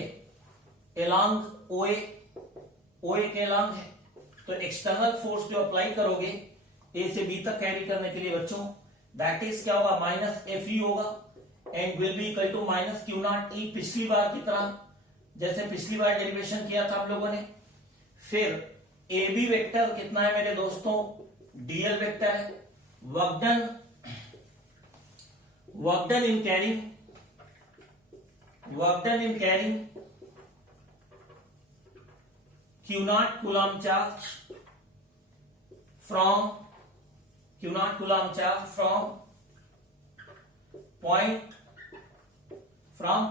एलॉन्ग ओए, ओए के एलॉन्ग है, तो एक्सटर्नल फोर्स जो अप्लाई करोगे ए से बी तक कैरी करने के लिए बच्चों, दैट इज क्या होगा, माइनस एफ ई होगा, and will be equal to minus Q naught E, पिछली बार की तरह जैसे पिछली बार डेरिवेशन किया था आप लोगों ने। फिर ए बी वेक्टर कितना है मेरे दोस्तों, डीएल वेक्टर है। Work done in carrying, work done in carrying Q not coulomb charge from, Q not coulomb charge from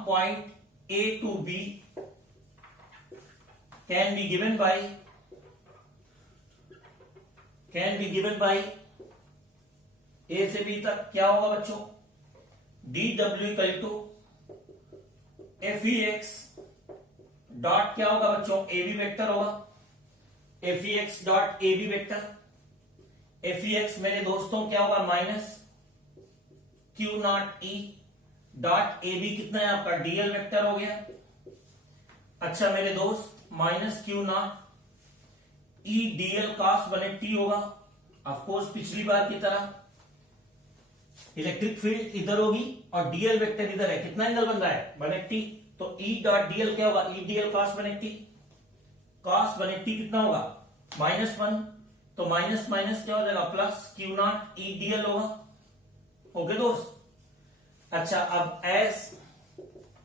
point A to B can be given by A से B तक क्या होगा बच्चों, dW equal to FEX dot क्या होगा बच्चों, AB वेक्टर होगा, FEX dot AB vector. FEX मेरे दोस्तों क्या होगा, minus Q naught E dot A B कितना है आपका, डीएल वेक्टर हो गया। अच्छा मेरे दोस्त, माइनस क्यू नॉट ई डीएल कॉस बने टी होगा, ऑफकोर्स पिछली बार की तरह इलेक्ट्रिक फील्ड इधर होगी और डीएल वेक्टर इधर है, कितना एंगल बन रहा है, बने टी, तो ई डॉट डीएल क्या होगा, ई डीएल कॉस बने टी, कॉस बने टी कितना होगा, -1, तो माइनस माइनस क्या हो जाएगा, प्लस क्यू नॉट ई डीएल होगा। ओके दोस्त। अच्छा, अब S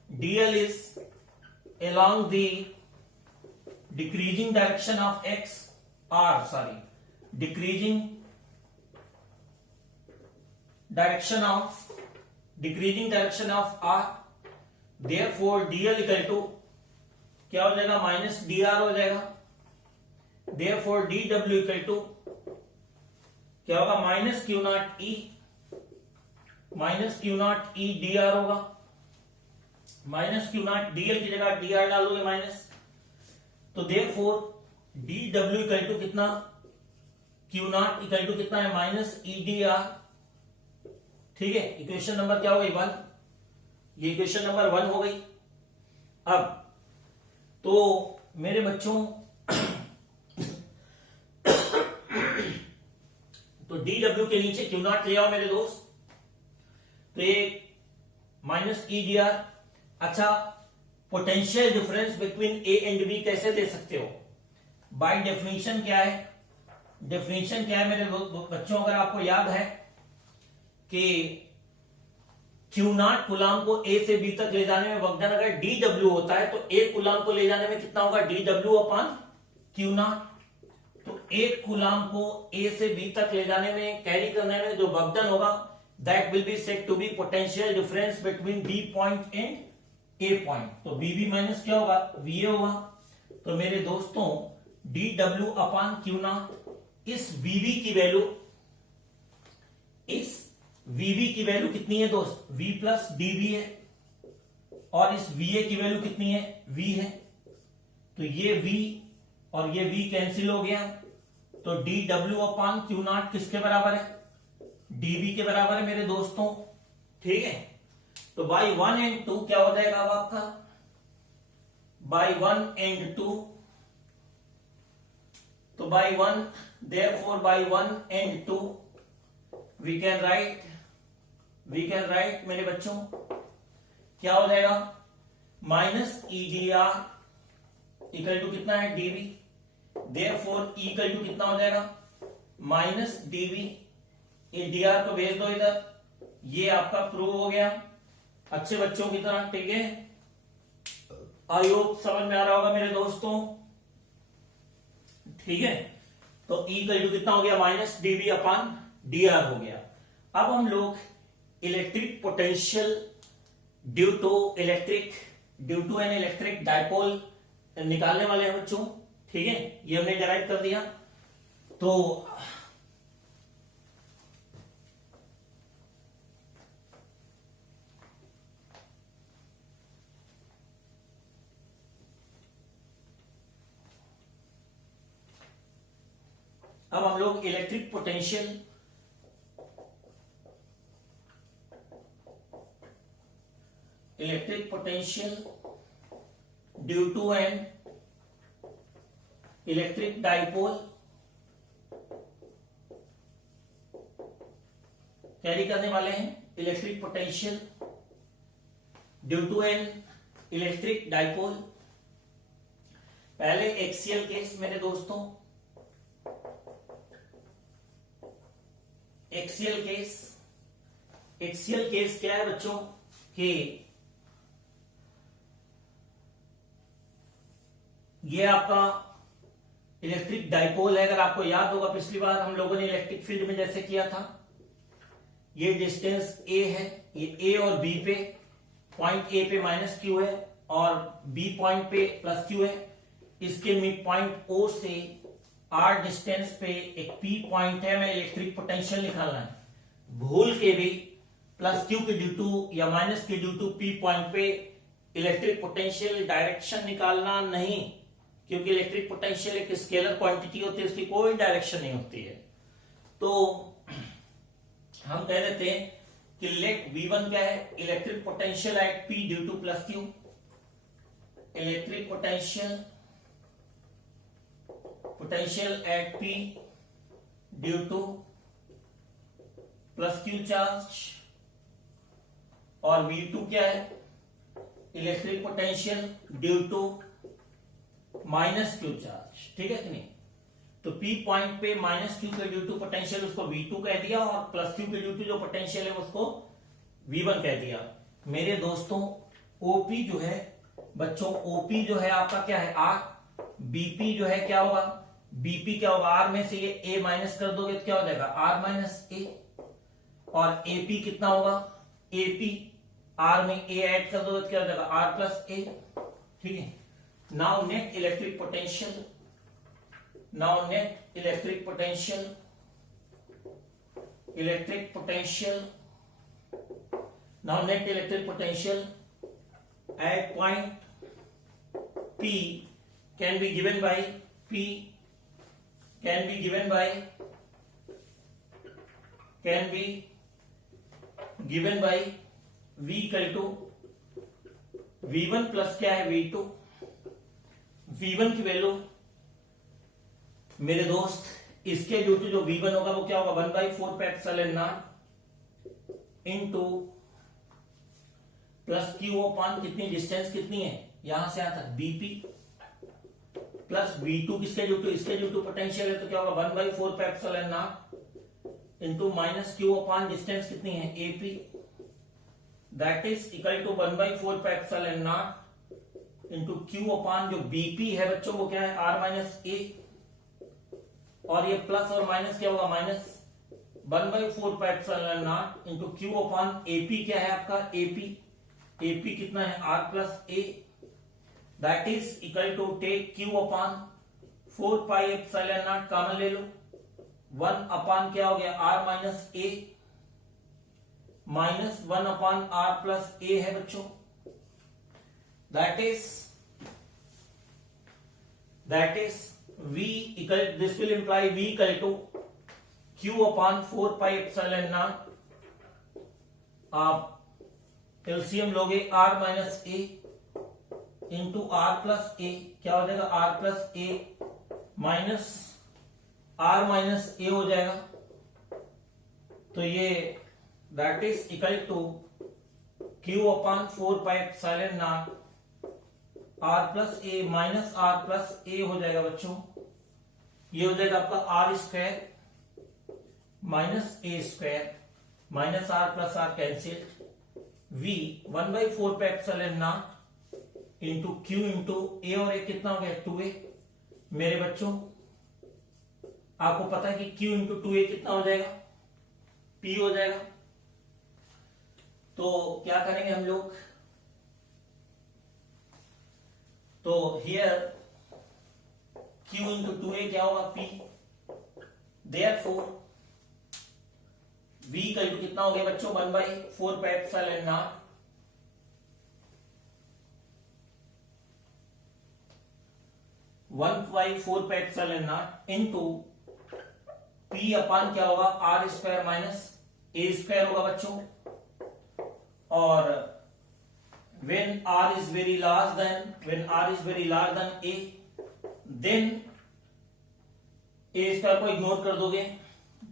dl is along the decreasing direction of x, decreasing direction of r, therefore dl equal to क्या हो जाएगा, माइनस dr हो जाएगा, therefore dw इक्वल टू क्या होगा, minus Q naught E, minus Q naught E D R होगा, माइनस क्यू नॉट डीएल की जगह डी आर डालोगे माइनस, तो therefore D W equal to कितना, क्यू नॉट इक्वल टू कितना है, माइनस ई डी आर, ठीक है। इक्वेशन नंबर क्या हो गई, 1, ये इक्वेशन नंबर 1 हो गई। अब तो मेरे बच्चों तो डी डब्ल्यू के नीचे क्यू नॉट ले आओ मेरे दोस्त, तो ये माइनस ई डी आर। अच्छा, potential difference between A and B कैसे दे सकते हो, बाय डेफिनेशन क्या है, डेफिनेशन क्या है मेरे बच्चों, अगर आपको याद है कि क्यू नॉट कूलम को ए से बी तक ले जाने में वर्क डन अगर डी डब्ल्यू होता है, तो एक कूलम को ले जाने में कितना होगा, D W upon Q not. तो एक कूलम को ए से बी तक ले जाने में, कैरी करने में जो वर्क डन होगा, that will be said to be potential difference between B point and A point। तो BB माइनस क्या होगा, VA होगा। तो मेरे दोस्तों DW अपॉन क्यू नॉट, इस VB की वैल्यू, इस VB की वैल्यू कितनी है दोस्त, V प्लस DB है, और इस VA की वैल्यू कितनी है, V है। तो ये V और ये V कैंसिल हो गया, तो तो D W upon Q not किसके बराबर है? डीबी के बराबर है मेरे दोस्तों, ठीक है। तो बाई 1 एंड 2 क्या हो जाएगा अब आपका? बाई 1 एंड 2, तो by 1, therefore by 1 and 2 we can write मेरे बच्चों, क्या हो जाएगा? माइनस EDR इक्वल टू कितना है? डीबी। therefore इक्वल टू कितना हो जाएगा? Minus dB. EDR को भेज दो इधर, ये आपका प्रूव हो गया अच्छे बच्चों की तरह, ठीक है। आई होप समझ में आ रहा होगा मेरे दोस्तों, ठीक है। तो इक्वल टू कितना हो गया? माइनस डीबी अपॉन डीआर हो गया। अब हम लोग electric potential due to an electric dipole निकालने वाले हैं बच्चों, ठीक है। ये हमने डिराइव कर दिया। तो अब हम लोग electric potential due to an electric dipole carry करने वाले हैं। Electric potential due to an electric dipole, पहले एक्सियल केस मेरे दोस्तों, एक्सियल केस क्या है बच्चों कि ये आपका इलेक्ट्रिक डाइपोल है। अगर आपको याद होगा पिछली बार हम लोगों ने इलेक्ट्रिक फील्ड में जैसे किया था, ये डिस्टेंस ए है, ये ए और बी पे, पॉइंट ए पे माइनस क्यू है और बी पॉइंट पे प्लस क्यू है। इसके मिड पॉइंट ओ से आर डिस्टेंस पे एक पी पॉइंट है, मैं इलेक्ट्रिक पोटेंशियल निकालना है। भूल के भी प्लस क्यू के ड्यू टू या माइनस के ड्यू टू पी पॉइंट पे इलेक्ट्रिक पोटेंशियल डायरेक्शन निकालना नहीं, क्योंकि इलेक्ट्रिक पोटेंशियल एक स्केलर क्वांटिटी होती है, उसकी कोई डायरेक्शन नहीं होती है। तो हम कह देते हैं कि लेट V1 क्या है? Electric potential at P due to plus Q, electric potential at P due to plus Q charge, और V2 क्या है? Electric potential due to minus Q charge, ठीक है कि नहीं। तो P पॉइंट पे माइनस क्यू के ड्यू टू पोटेंशियल उसको V2 कह दिया, और प्लस क्यू के ड्यू टू जो पोटेंशियल है उसको V1 कह दिया। मेरे दोस्तों OP जो है बच्चों, OP जो है आपका क्या है? R। BP जो है क्या होगा? BP क्या होगा? R में से ये A माइनस कर दोगे तो क्या हो जाएगा? R minus A। और AP कितना होगा? AP R में A ऐड कर दोगे तो क्या हो जाएगा? R प्लस A, ठीक है। Now net electric potential, at point P can be given by V equal to V1 plus क्या है? V2। V1 की वैल्यू मेरे दोस्त इसके ड्यू टू जो V1 होगा वो क्या होगा? 1/4 इनटू प्लस क्यू अपॉन कितनी डिस्टेंस कितनी है यहां से यहां तक BP, प्लस V2 किसके ड्यू टू? इसके ड्यू टू पोटेंशियल है, तो क्या होगा? 1/4 into minus Q upon distance कितनी है? AP, that is equal to 1/4 into Q upon जो BP है बच्चों वो क्या है? R माइनस A, और ये प्लस और माइनस क्या होगा? Minus 1/4 into Q upon AP क्या है आपका? AP कितना है? R plus A, that is equal to take Q upon 4πε0 common ले लो, 1 अपॉन क्या हो गया? R minus A minus 1 upon R plus A है बच्चों, that is V equal, this will imply V equal to Q upon 4 pi epsilon naught, आप एलसीएम लोगे R minus A into R plus A, क्या हो जाएगा R plus A minus R minus A हो जाएगा, तो ये that is equal to Q upon 4 pi epsilon naught R plus A minus R plus A हो जाएगा बच्चों, ये हो जाएगा आपका R square minus A square minus R plus R cancel, V 1/4 pi epsilon naught into Q into A, और ए कितना हो गया 2a। मेरे बच्चों आपको पता है कि Q इंटू 2a कितना हो जाएगा, P हो जाएगा। तो क्या करेंगे हम लोग, तो हियर Q इंटू 2a क्या होगा P, therefore V equal to कितना हो गया बच्चों 1/4 pi epsilon naught 1/4 pi epsilon naught into P upon क्या होगा R square minus A square होगा बच्चों, और when R is very large than A, then A square को इग्नोर कर दोगे,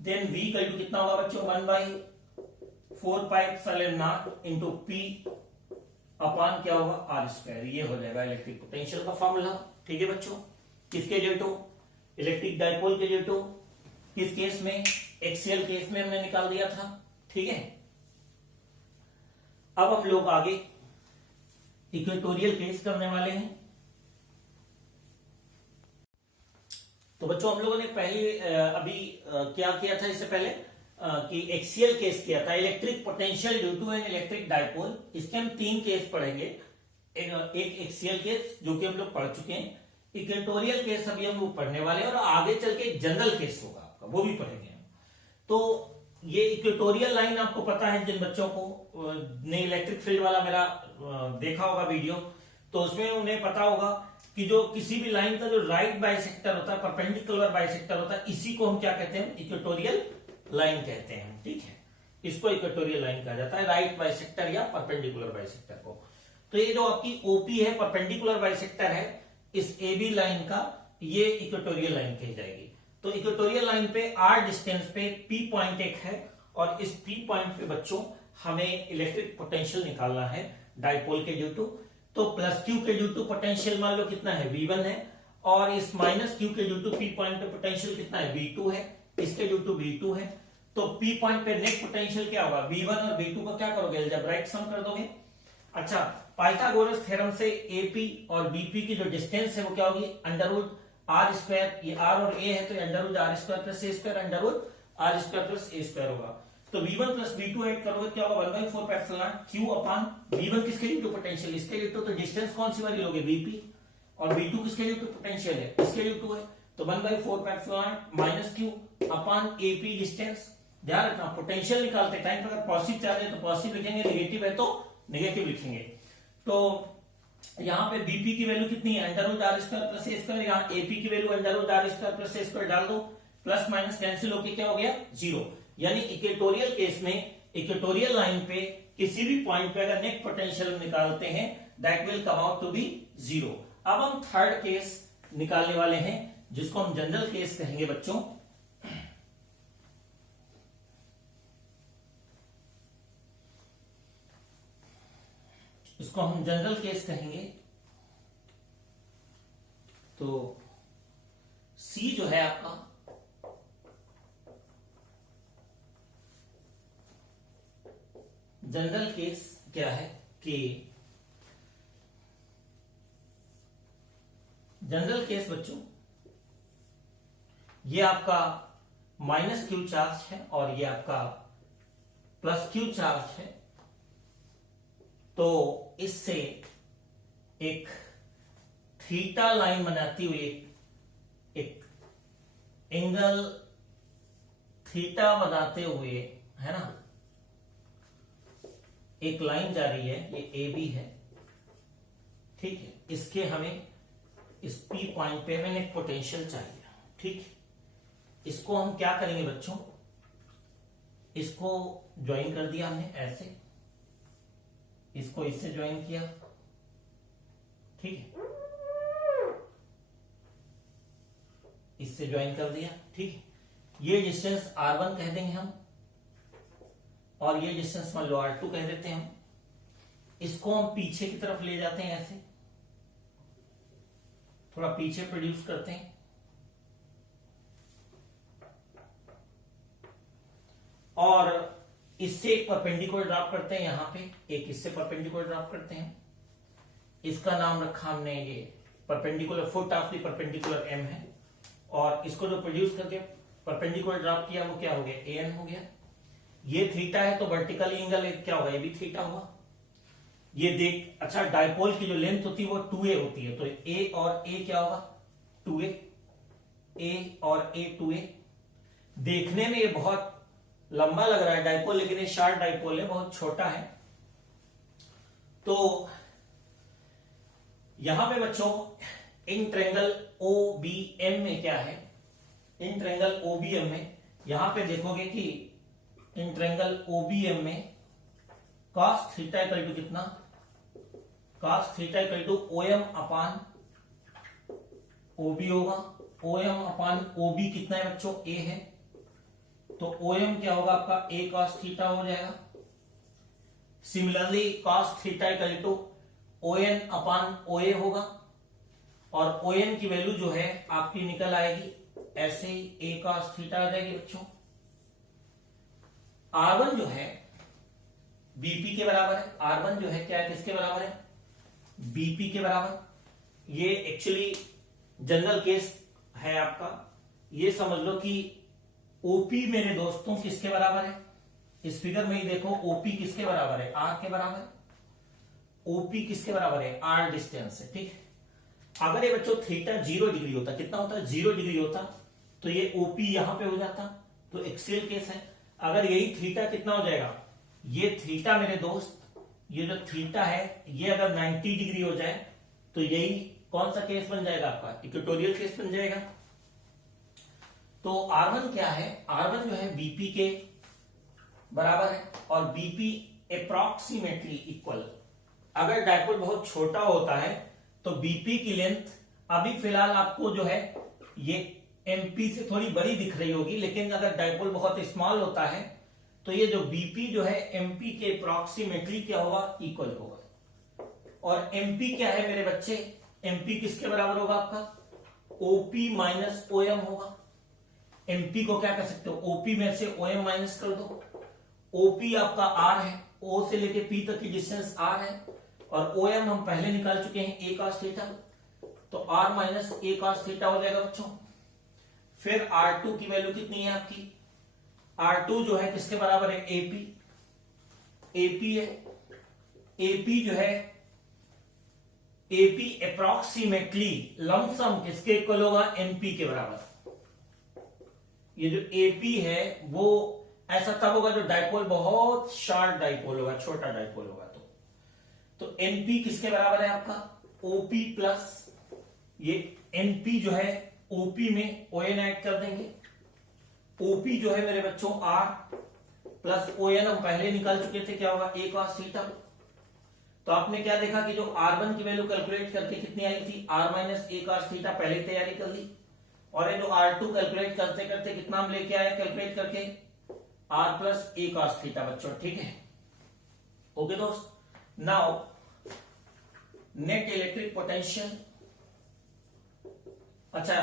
देन V इक्वल टू कितना होगा बच्चों 1/4 pi epsilon naught into P upon क्या होगा R स्क्वायर, ये हो जाएगा इलेक्ट्रिक पोटेंशियल का फॉर्मूला। ठीक है बच्चों, किसके लिए तो इलेक्ट्रिक डाइपोल के लिए तो किस केस में, एक्सियल केस में हमने निकाल दिया था। ठीक है, अब हम लोग आगे इक्वेटोरियल केस करने वाले हैं। तो बच्चों हम लोगों ने पहले अभी क्या किया था, इससे पहले कि एक्सियल केस किया था, electric potential due to an electric dipole. इसके हम 3 केस पढ़ेंगे, एक एक्सियल केस जो कि हम लोग पढ़ चुके हैं, इक्वेटोरियल केस अभी हम लोग पढ़ने वाले हैं, और आगे चल के जनरल केस होगा आपका, वो भी पढ़ेंगे। तो ये इक्वेटोरियल लाइन आपको पता है, जिन बच्चों को ने इलेक्ट्रिक फील्ड वाला मेरा देखा होगा वीडियो, तो उसमें उन्हें पता होगा कि जो किसी भी लाइन का जो राइट बाइसेक्टर होता है, परपेंडिकुलर बाइसेक्टर होता है, इसी को हम क्या कहते हैं, इक्वेटोरियल लाइन कहते हैं। ठीक है, इसको इक्वेटोरियल लाइन कहा जाता है, राइट बाइसेक्टर या परपेंडिकुलर बाइसेक्टर को। तो ये जो आपकी ओपी है, परपेंडिकुलर बाइसेक्टर है, इस ए बी लाइन का, ये इक्वेटोरियल लाइन कही जाएगी। तो इक्वेटोरियल लाइन पे आर डिस्टेंस पे पी पॉइंट एक है, और इस पी पॉइंट पे बच्चों हमें इलेक्ट्रिक पोटेंशियल निकालना है डाइपोल के ड्यू टू। तो प्लस क्यू के ड्यू टू पोटेंशियल मान लो कितना है V1 है, और इस माइनस क्यू के ड्यू टू पी पॉइंट पे पोटेंशियल कितना है V2 है, इसके ड्यू टू V2 है। तो पी पॉइंट पे नेट पोटेंशियल क्या होगा, V1 और V2 का क्या करोगे, अलजेब्राइक सम कर दोगे। अच्छा, पाइथागोरस थ्योरम से एपी और बीपी की जो डिस्टेंस है वो क्या होगी, अंडर रूट आर स्क्वायर, ये आर और ए है तो under root R square plus A square, under root R square plus A square होगा। तो V1 प्लस V2 ऐड करोगे क्या होगा 1/4 पाई एप्सिलॉन Q अपान V1 किसके लिए, तो पोटेंशियल इसके लिए, तो डिस्टेंस कौन सी वाली लोगे VP, और V2 किसके लिए, तो पोटेंशियल है इसके लिए 2 है, तो 1/4 पाई एप्सिलॉन माइनस Q अपान AP डिस्टेंस। ध्यान रखना, पोटेंशियल निकालते टाइम पर अगर पॉजिटिव चार्ज है तो पॉजिटिव लिखेंगे, नेगेटिव है तो नेगेटिव लिखेंगे। तो यहाँ पे बीपी की वैल्यू कितनी है, under root R square plus A square, यहाँ एपी की value under root R square plus A square डाल दो, प्लस माइनस कैंसिल होके क्या हो गया 0। यानी इक्वेटोरियल केस में, इक्वेटोरियल लाइन पे किसी भी पॉइंट पे अगर नेट पोटेंशियल निकालते हैं, that will come out to be 0। अब हम थर्ड केस निकालने वाले हैं, जिसको हम जनरल केस कहेंगे बच्चों। इसको हम जनरल केस कहेंगे। तो सी जो है आपका, जनरल केस क्या है कि जनरल केस बच्चों, ये आपका माइनस क्यू चार्ज है और ये आपका प्लस क्यू चार्ज है। तो इससे एक थीटा लाइन बनाती हुई एक एंगल थीटा बनाते हुए, है ना, एक लाइन जा रही है, ये ए बी है। ठीक है, इसके हमें इस P पॉइंट पे हमें नेट पोटेंशियल चाहिए, ठीक। इसको हम क्या करेंगे बच्चों, इसको ज्वाइन कर दिया हमने ऐसे, इसको इससे ज्वाइन किया, ठीक है, इससे ज्वाइन कर दिया, ठीक है। ये डिस्टेंस R1 कह देंगे हम, और ये डिस्टेंस मान लो R2 कह देते हैं हम। इसको हम पीछे की तरफ ले जाते हैं, ऐसे थोड़ा पीछे प्रोड्यूस करते हैं, और इससे एक परपेंडिकुलर ड्रॉप करते हैं यहां पे, एक इससे परपेंडिकुलर ड्रॉप करते हैं। इसका नाम रखा हमने ये perpendicular foot of the perpendicular M है, और इसको जो प्रोड्यूस करके परपेंडिकुलर ड्रॉप किया वो क्या हो गया, AN हो गया। ये थीटा है तो वर्टिकल एंगल क्या होगा, ये भी थीटा हुआ। ये देख, अच्छा डायपोल की जो लेंथ होती है वो 2a होती है, तो A और A क्या होगा 2a, A और A 2a। देखने में ये बहुत लंबा लग रहा है डायपोल, लेकिन ये शार्ट डायपोल है, बहुत छोटा है। तो यहां पे बच्चों इन ट्रायंगल OBM में क्या है, इन ट्रायंगल OBM में यहां पे देखोगे कि इन ट्रायंगल OBM में cos थीटा इक्वल टू कितना, cos theta equal to OM upon OB होगा। OM अपान OB कितना है बच्चों, A है, तो OM क्या होगा आपका A cos थीटा हो जाएगा। Similarly cos theta equal to ON upon OA होगा, और ON की वैल्यू जो है आपकी निकल आएगी ऐसे ही A cos थीटा आ जाएगी बच्चों। R1 जो है BP के बराबर है, R1 जो है क्या है, किसके बराबर है, BP के बराबर। ये एक्चुअली जनरल केस है आपका, ये समझ लो कि OP मेरे दोस्तों किसके बराबर है, इस फिगर में ही देखो OP किसके बराबर है, R के बराबर है। OP किसके बराबर है, R डिस्टेंस है, ठीक है। अगर ये बच्चों थीटा 0 डिग्री होता, कितना होता है 0 डिग्री होता, तो ये OP यहां पे हो जाता, तो एक्सियल केस है। अगर यही थीटा कितना हो जाएगा, ये थीटा मेरे दोस्त, ये जो थीटा है ये अगर 90 डिग्री हो जाए तो यही कौन सा केस बन जाएगा आपका, इक्वेटोरियल केस बन जाएगा। तो R1 क्या है, R1 जो है BP के बराबर है, और BP अप्रॉक्सीमेटली इक्वल। अगर डायपोल बहुत छोटा होता है तो BP की लेंथ अभी फिलहाल आपको जो है ये MP से थोड़ी बड़ी दिख रही होगी, लेकिन अगर डायपोल बहुत स्मॉल होता है तो ये जो BP जो है MP के अप्रॉक्सीमेटली क्या होगा, इक्वल होगा। और MP क्या है मेरे बच्चे, MP किसके बराबर होगा आपका, OP माइनस OM होगा। MP को क्या कर सकते हो, OP में से OM माइनस कर दो। OP आपका R है, O से लेके P तक की डिस्टेंस R है, और OM हम पहले निकाल चुके हैं A cos थीटा, तो R minus A cos theta हो जाएगा बच्चों। फिर R2 की वैल्यू कितनी है आपकी, R2 जो है किसके बराबर है, AP, AP है। AP जो है AP अप्रॉक्सीमेटली लमसम किसके इक्वल होगा, NP के बराबर। ये जो AP है वो ऐसा तब होगा जो डायपोल बहुत शार्ट डायपोल होगा, छोटा डायपोल होगा। तो NP किसके बराबर है आपका, OP प्लस ये NP जो है OP में ON ऐड कर देंगे। OP जो है मेरे बच्चों R प्लस ON हम पहले निकाल चुके थे, क्या होगा A cos थीटा। तो आपने क्या देखा कि जो R1 की वैल्यू कैलकुलेट करके कितनी आई थी, R minus A cos theta पहले तैयारी कर ली, और ये जो R2 कैलकुलेट करते करते कितना हम लेके आए कैलकुलेट करके, R plus A cos theta बच्चों, ठीक है। ओके दोस्त, नाउ नेट इलेक्ट्रिक पोटेंशियल। अच्छा,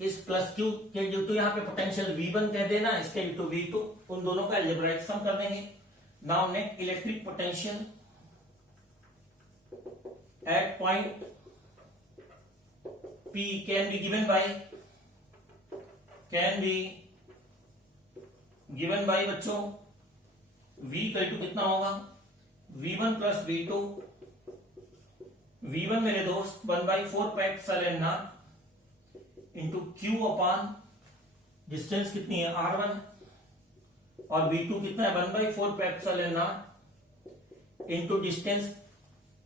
इस प्लस क्यू के ड्यू टू यहां पे पोटेंशियल V1 कह देना, इसके ड्यू टू V2, उन दोनों का अलजेब्राइक सम कर देंगे। Now net electric potential at point P can be given bye बच्चों V इक्वल टू कितना होगा, V1 प्लस V2। V1 मेरे दोस्त 1/4 pi epsilon naught into Q अपान डिस्टेंस कितनी है R1, और V2 कितना है 1/4 pi epsilon naught into distance,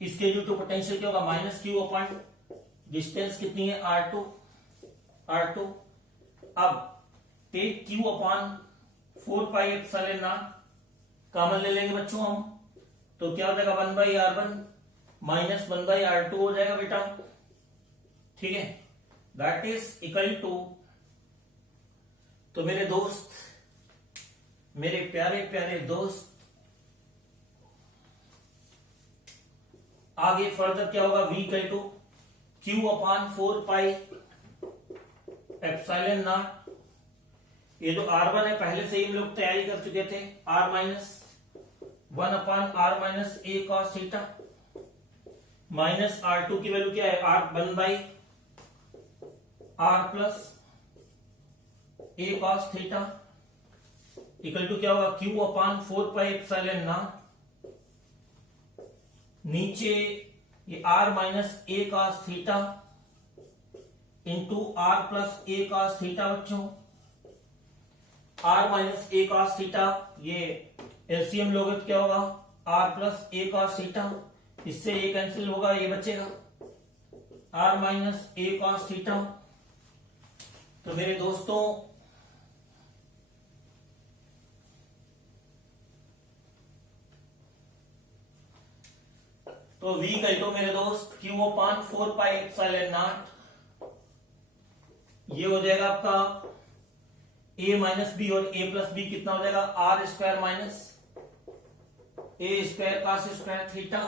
इसके ड्यू टू पोटेंशियल क्या होगा, माइनस Q अपान डिस्टेंस कितनी है R2। अब टेक Q अपॉन 4πε0 कॉमन ले लेंगे बच्चों हम, तो क्या हो जाएगा 1/r1 माइनस 1/r2 हो जाएगा बेटा, ठीक है, दैट इज इक्वल टू। तो मेरे दोस्त, मेरे प्यारे प्यारे दोस्त, आगे फर्दर क्या होगा, v equal to Q upon 4πε0। ये जो R1 है पहले से ही हम लोग तैयारी कर चुके थे, R minus 1 upon R minus a cos theta minus R2 की वैल्यू क्या है,1/r plus a cos theta equal to क्या होगा, Q अपॉन 4πε0 नीचे ये R minus a cos theta into R plus a cos theta बच्चों, R minus a cos theta, ये एलसीएम लोगे तो क्या होगा, R plus a cos theta, इससे ये कैंसिल होगा, ये बचेगा R minus a cos theta. तो मेरे दोस्तों तो v इक्वल टू मेरे दोस्त Q अपॉन 4πε0, ये हो जाएगा आपका a माइनस बी और a प्लस बी कितना हो जाएगा, R square minus a square cos square theta,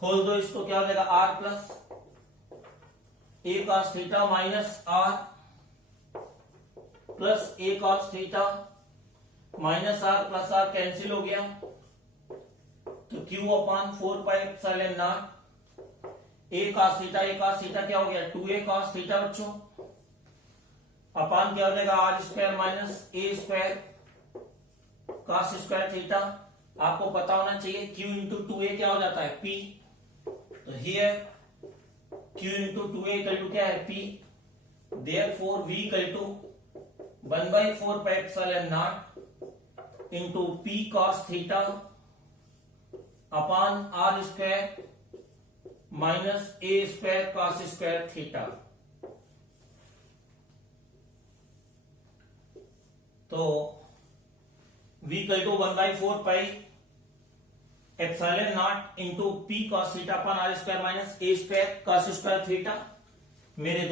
खोल दो इसको, क्या हो जाएगा R plus a cos theta minus R plus a cos theta minus R plus R cancel हो गया, तो Q upon 4πε0 a cos theta क्या हो गया, 2a cos थीटा बच्चों, अपान क्या हो जाएगा R square minus a square cos square theta. आपको पता होना चाहिए Q इंटू 2a क्या हो जाता है, P, तो here Q into 2a equal to क्या है, P, therefore V equal to 1/4πε0 into P cos थीटा upon R square minus a square cos square theta. तो v equal to 1/4πε0 into P cos थीटा upon R square minus a square cos square theta. मेरे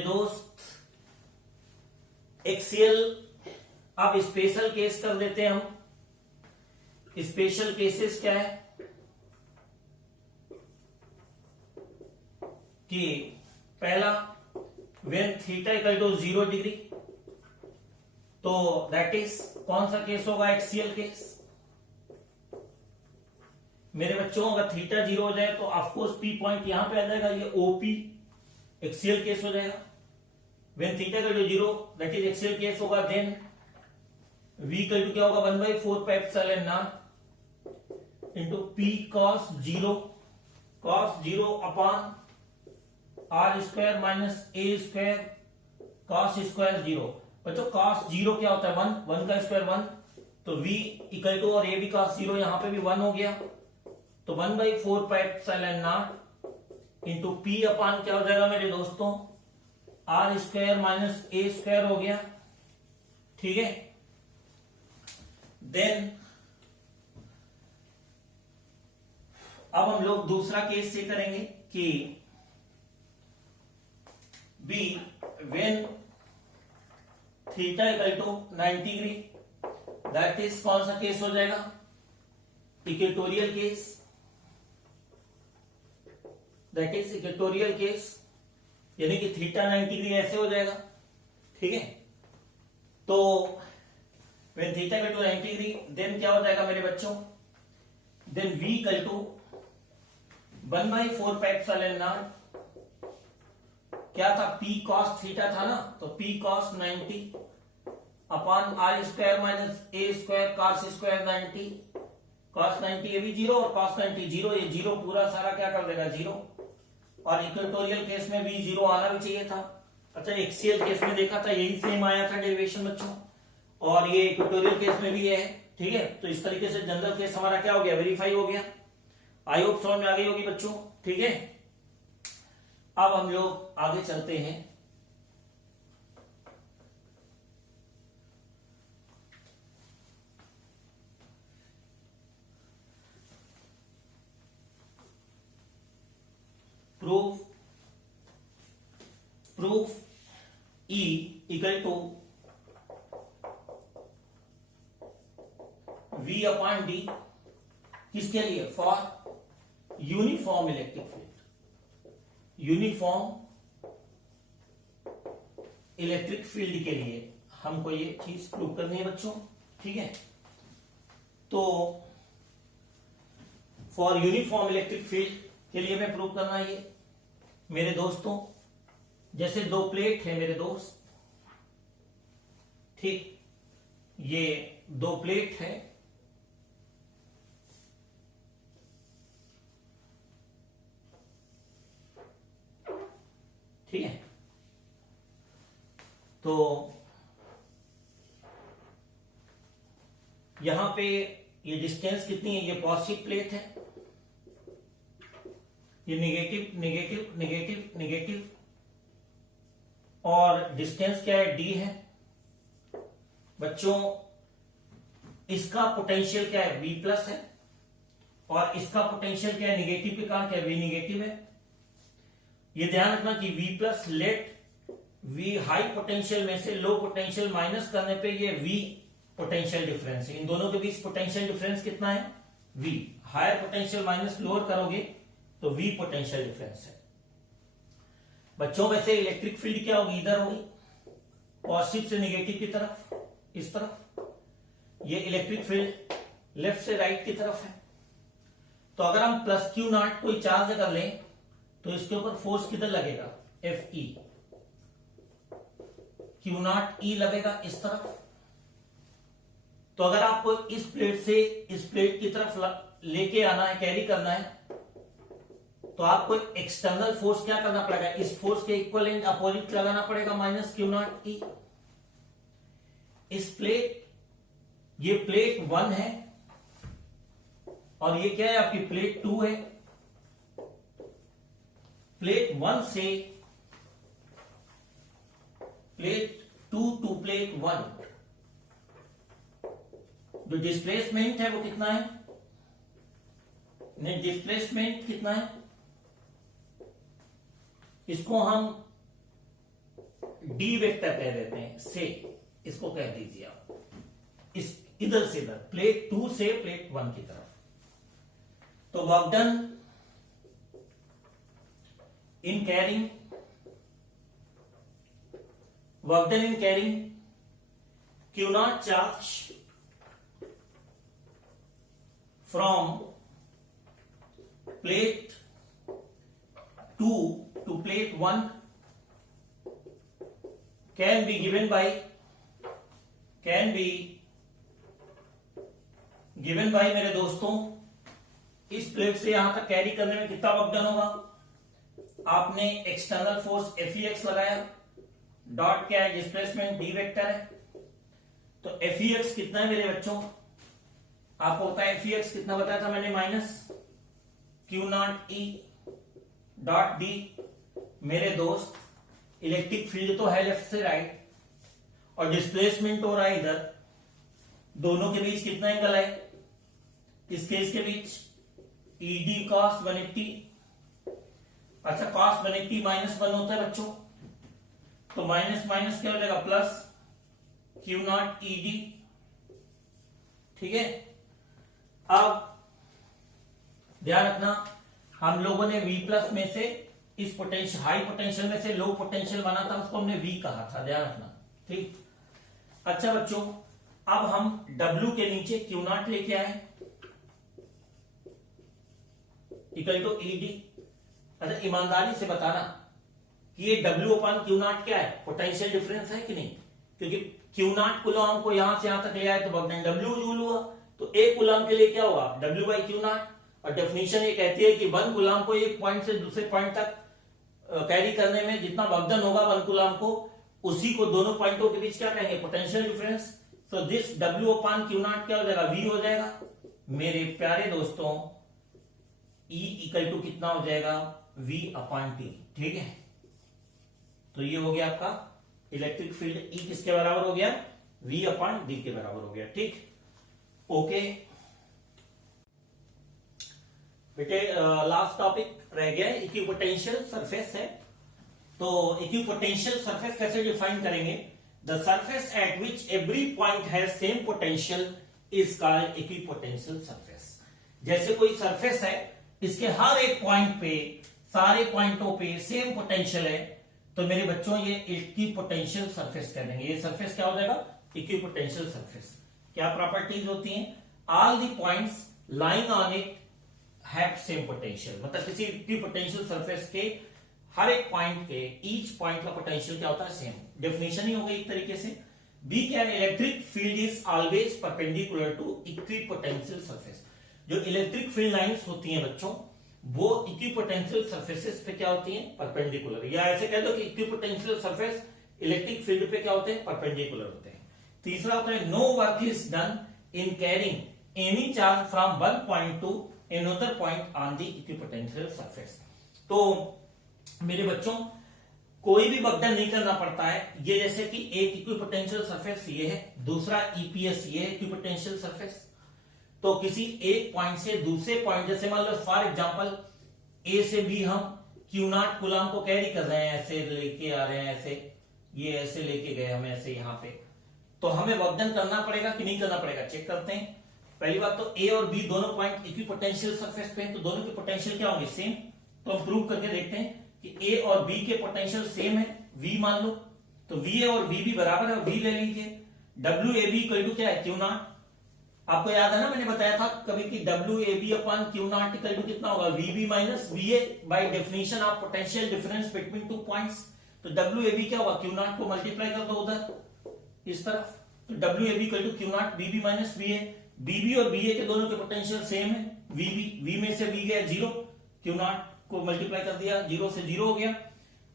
दोस्त एक्सियल, अब स्पेशल केस कर देते हैं हम। स्पेशल केसेस क्या है कि पहला when theta equal to 0 degree, तो दैट इज कौन सा केस होगा, एक्सियल केस। मेरे बच्चों अगर थीटा 0 हो जाए तो ऑफकोर्स पी पॉइंट यहां पे आ जाएगा, ये ओपी एक्सियल केस हो जाएगा। When theta equal to 0 that is axial case होगा। देन v इक्वल टू क्या होगा, 1/4πε0 into P cos 0 upon R square minus a square cos square 0। बच्चों cos 0 क्या होता है, 1 का स्क्वायर 1, तो v इक्वल टू और a भी cos 0 यहां पे भी 1 हो गया, तो 1/4πε0 इंटू पी अपॉन क्या हो जाएगा मेरे दोस्तों, R square minus a square हो गया, ठीक है। देन अब हम लोग दूसरा केस से करेंगे कि B when theta equal to 90 degree, that is कौन सा केस हो जाएगा, equatorial case, that is equatorial case, यानी कि थीटा 90 डिग्री ऐसे हो जाएगा, ठीक है। तो when theta equal to 90 degree then क्या हो जाएगा मेरे बच्चों, देन v इक्वल टू 1/4πε0 क्या था, P cos थीटा था ना, तो P cos 90 upon R square minus a square cos square 90, cos 90 ये भी 0 और cos 90 0, ये 0 पूरा सारा क्या कर देगा 0, और इक्वेटोरियल केस में भी 0 आना भी चाहिए था। अच्छा, एक्सियल केस में देखा था यही सेम आया था डेरिवेशन बच्चों, और ये इक्वेटोरियल केस में भी है ठीक है, तो इस तरीके से जनरल केस हमारा क्या हो गया, वेरीफाई हो गया। आई होप समझ में आ गई होगी बच्चों, ठीक है। अब हम लोग आगे चलते हैं। Proof E equal to V upon D, किसके लिए, for uniform electric field, uniform electric field के लिए हमको ये चीज प्रूव करनी है बच्चों, ठीक है। तो फॉर यूनिफॉर्म इलेक्ट्रिक फील्ड के लिए मैं प्रूव करना है ये मेरे दोस्तों, जैसे दो प्लेट है मेरे दोस्त, ठीक, ये दो प्लेट है, ठीक है। तो यहां पे ये डिस्टेंस कितनी है, ये पॉजिटिव प्लेट है, ये नेगेटिव नेगेटिव नेगेटिव नेगेटिव, और डिस्टेंस क्या है, डी है बच्चों। इसका पोटेंशियल क्या है, V प्लस है, और इसका पोटेंशियल क्या है, निगेटिव पे कहा क्या, V निगेटिव है। ये ध्यान रखना कि V प्लस लेट V हाई पोटेंशियल में से लो पोटेंशियल माइनस करने पे ये V पोटेंशियल डिफरेंस है। इन दोनों के बीच पोटेंशियल डिफरेंस कितना है, V। Higher potential minus lower करोगे तो V पोटेंशियल डिफरेंस है बच्चों। वैसे इलेक्ट्रिक फील्ड क्या होगी, इधर होगी, पॉजिटिव से निगेटिव की तरफ, इस तरफ। ये इलेक्ट्रिक फील्ड लेफ्ट से राइट की तरफ है। तो अगर हम प्लस क्यू नॉट कोई चार्ज कर लें तो इसके ऊपर फोर्स किधर लगेगा, एफ ई, क्यू नॉट ई लगेगा इस तरफ। तो अगर आपको इस प्लेट से इस प्लेट की तरफ लेके आना है, कैरी करना है, तो आपको एक्सटर्नल फोर्स क्या करना पड़ेगा, इस फोर्स के इक्वलेंट अपोजिट लगाना पड़ेगा, माइनस क्यू नॉट ई। इस प्लेट, ये प्लेट 1 है और ये क्या है आपकी प्लेट 2 है। प्लेट 1 से प्लेट 2 टू प्लेट 1 जो डिस्प्लेसमेंट है वो कितना है, नेट डिस्प्लेसमेंट कितना है, इसको हम डी वेक्टर कह देते हैं, से इसको कह दीजिए आप, इस इधर से इधर, प्लेट 2 से प्लेट 1 की तरफ। तो work done in carrying Q naught charge from plate 2 to plate 1 can be given by मेरे दोस्तों, इस प्लेट से यहां तक कैरी करने में कितना वर्क डन होगा। आपने एक्सटर्नल फोर्स Fex लगाया, डॉट क्या है, डिस्प्लेसमेंट डी वेक्टर है। तो Fex कितना है मेरे बच्चों, आपको पता है Fex कितना बताया था मैंने, minus Q naught E dot D. मेरे दोस्त इलेक्ट्रिक फील्ड तो है लेफ्ट से राइट और डिस्प्लेसमेंट हो रहा है इधर, दोनों के बीच कितना एंगल है, इस केस के बीच ईडी कॉस 180। अच्छा, कॉस 180 -1 होता है बच्चों, तो माइनस माइनस क्या हो जाएगा, प्लस क्यू नॉट ईडी, ठीक है। अब ध्यान रखना, हम लोगों ने V प्लस में से इस पोटेंशियल, हाई पोटेंशियल में से लो पोटेंशियल बना था, उसको हमने V कहा था, ध्यान रखना, ठीक। अच्छा बच्चों, अब हम W के नीचे क्यू नॉट लेके आए इक्वल टू ईडी। अच्छा, ईमानदारी से बताना कि ये W अपॉन क्यू नॉट क्या है, पोटेंशियल डिफरेंस है कि नहीं, क्योंकि क्यू नॉट कुलम को यहां से यहां तक ले आए तो वर्क डन W जूल हुआ, तो एक कुलम के लिए क्या हुआ, W बाई क्यू नॉट। और डेफिनेशन ये कहती है कि 1 कुलम को एक पॉइंट से दूसरे पॉइंट तक कैरी करने में जितना वर्क डन होगा 1 कुलम को, उसी को दोनों पॉइंटों के बीच क्या कहेंगे, potential difference. So this W upon Q not क्या हो जाएगा, V हो जाएगा। मेरे प्यारे दोस्तों E इक्वल टू कितना हो जाएगा, V अपान T। ठीक है, तो ये हो गया आपका इलेक्ट्रिक फील्ड। E किसके बराबर हो गया, V अपान D के बराबर हो गया। ठीक, ओके बेटे, लास्ट टॉपिक रह गया इक्विपोटेंशियल सरफेस है। तो इक्विपोटेंशियल सरफेस कैसे डिफाइन करेंगे, the surface at which every point has same potential is called equipotential surface. जैसे कोई सरफेस है, इसके हर एक पॉइंट पे, सारे पॉइंटों पे सेम पोटेंशियल है, तो मेरे बच्चों ये इक्विपोटेंशियल सरफेस कह देंगे। ये सरफेस क्या हो जाएगा, इक्विपोटेंशियल सरफेस। क्या प्रॉपर्टीज होती हैं, all the points lying on it have same potential. मतलब किसी इक्विपोटेंशियल सरफेस के हर एक पॉइंट के, ईच पॉइंट का पोटेंशियल क्या होता है, सेम। डेफिनेशन ही हो गई एक तरीके से। बी क्या है, electric field is always perpendicular to equipotential surface. जो इलेक्ट्रिक फील्ड लाइंस होती हैं बच्चों, वो इक्विपोटेंशियल सरफेसेस पे क्या होती हैं, परपेंडिकुलर। या ऐसे कह दो कि इक्विपोटेंशियल सरफेस इलेक्ट्रिक फील्ड पे क्या होते हैं, परपेंडिकुलर होते हैं। तीसरा होता है no work is done in carrying any charge from one point to another point on the equipotencial surface। तो मेरे बच्चों कोई भी वर्क डन नहीं करना पड़ता है। ये जैसे कि एक इक्विपोटेंशियल सरफेस ये है, दूसरा ईपीएस ये है इक्विपोटेंशियल सरफेस। तो किसी एक पॉइंट से दूसरे पॉइंट, जैसे मान लो फॉर एग्जांपल ए से बी हम क्यू नॉट कूलम को कैरी कर रहे हैं, ऐसे लेके आ रहे हैं, ऐसे ये ऐसे लेके गए हम ऐसे यहाँ पे, तो हमें वर्क डन करना पड़ेगा कि नहीं करना पड़ेगा, चेक करते हैं। पहली बात तो ए और बी दोनों पॉइंट इक्विपोटेंशियल सरफेस पे हैं, तो दोनों के पोटेंशियल क्या होंगे, सेम। तो हम प्रूव करके देखते हैं कि ए और बी के पोटेंशियल सेम है, V मान लो, तो V और V भी बराबर है, V ले लीजिए। WAB इक्वल टू क्या है, क्यू नॉट। आपको याद है ना, मैंने बताया था कभी कि WAB upon Q naught equal to कितना होगा, VB minus VA by definition of potential difference between two points. तो WAB क्या होगा, क्यू नॉट को मल्टीप्लाई कर दो उधर इस तरफ, तो WAB equal to Q naught VB minus VA। B B और बीए के दोनों के पोटेंशियल सेम है, वी में से बी गया 0, क्यू नॉट को मल्टीप्लाई कर दिया, 0 से 0 हो गया।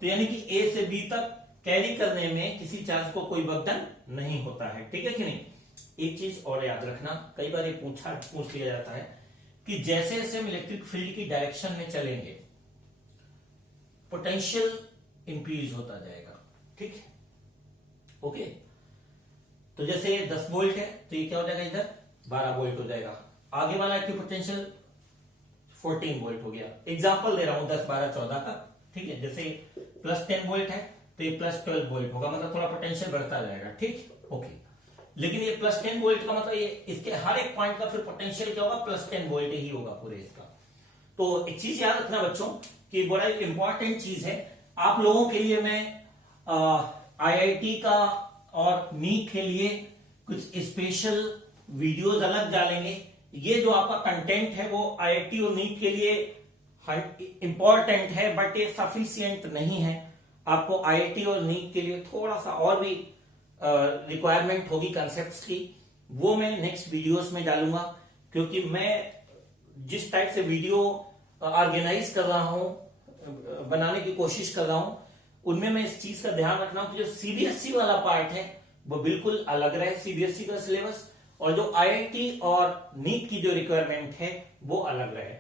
तो यानी कि ए से बी तक कैरी करने में किसी चार्ज को कोई वर्क डन नहीं होता है। ठीक है कि नहीं। एक चीज और याद रखना, कई बार ये पूछ लिया जाता है कि जैसे जैसे हम इलेक्ट्रिक फील्ड की डायरेक्शन में चलेंगे पोटेंशियल इंक्रीज होता जाएगा। ठीक है, ओके। तो जैसे 10 वोल्ट है, तो ये क्या हो जाएगा, इधर 12 वोल्ट हो जाएगा। आगे वाला एक्टिव पोटेंशियल 14 वोल्ट हो गया। एग्जांपल दे रहा हूं 10, 12, 14 का। ठीक है, जैसे प्लस 10 वोल्ट है तो ये प्लस 12 वोल्ट होगा, मतलब थोड़ा पोटेंशियल बढ़ता जाएगा। ठीक, ओके। लेकिन ये प्लस 10 वोल्ट का मतलब ये इसके हर एक पॉइंट का फिर पोटेंशियल क्या होगा, प्लस 10 वोल्ट ही होगा पूरे इसका। तो एक चीज याद रखना बच्चों कि बड़ा इंपॉर्टेंट चीज है आप लोगों के लिए। मैं IIT का और नीट के लिए कुछ स्पेशल वीडियोस अलग डालेंगे। ये जो आपका कंटेंट है वो IIT और नीट के लिए इंपॉर्टेंट है, बट ये सफिशिएंट नहीं है। आपको IIT और नीट के लिए थोड़ा सा और भी रिक्वायरमेंट होगी कंसेप्ट्स की, वो मैं नेक्स्ट वीडियोस में डालूंगा। क्योंकि मैं जिस टाइप से वीडियो ऑर्गेनाइज कर रहा हूं, बनाने की कोशिश कर रहा हूं, उनमें मैं इस चीज का ध्यान रखना हूं कि जो CBSE वाला पार्ट है वो बिल्कुल अलग रहे, CBSE का सिलेबस, और जो IIT और नीट की जो रिक्वायरमेंट है वो अलग रहे।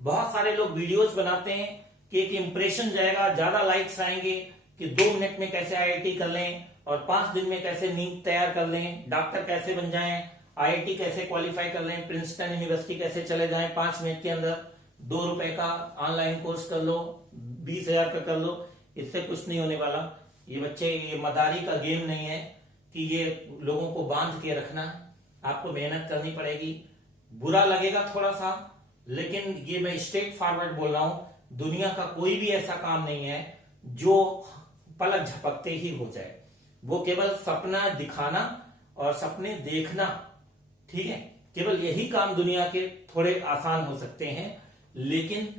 बहुत सारे लोग वीडियोस बनाते हैं कि एक इंप्रेशन जाएगा, ज्यादा लाइक्स आएंगे कि 2 मिनट में कैसे IIT कर लें और 5 दिन में कैसे नीट तैयार कर लें, डॉक्टर कैसे बन जाएं, IIT कैसे क्वालिफाई कर लें, प्रिंसटन यूनिवर्सिटी कैसे चले जाएं 5 मिनट के अंदर, 2 रुपए का ऑनलाइन कोर्स कर लो, 20,000 का कर लो। इससे कुछ नहीं होने वाला। ये बच्चे, ये मदारी का गेम नहीं है कि ये लोगों को बांध के रखना। आपको मेहनत करनी पड़ेगी, बुरा लगेगा थोड़ा सा, लेकिन ये मैं स्ट्रेट फॉरवर्ड बोल रहा हूं। दुनिया का कोई भी ऐसा काम नहीं है जो पलक झपकते ही हो जाए। वो केवल सपना दिखाना और सपने देखना, ठीक है, केवल यही काम दुनिया के थोड़े आसान हो सकते हैं। लेकिन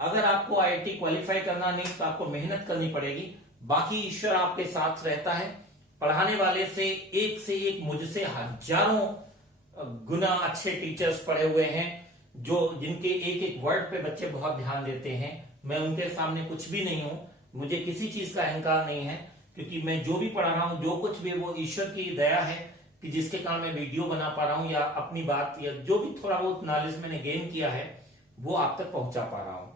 अगर आपको IIT क्वालिफाई करना नहीं तो आपको मेहनत करनी पड़ेगी। बाकी ईश्वर आपके साथ रहता है। पढ़ाने वाले से एक मुझसे हजारों गुना अच्छे टीचर्स पढ़े हुए हैं, जो जिनके एक एक वर्ड पे बच्चे बहुत ध्यान देते हैं। मैं उनके सामने कुछ भी नहीं हूं, मुझे किसी चीज का अहंकार नहीं है, क्योंकि मैं जो भी पढ़ा रहा हूं, जो कुछ भी, वो ईश्वर की दया है कि जिसके कारण मैं वीडियो बना पा रहा हूं या अपनी बात या जो भी थोड़ा बहुत नॉलेज मैंने गेन किया है वो आप तक पहुंचा पा रहा हूं।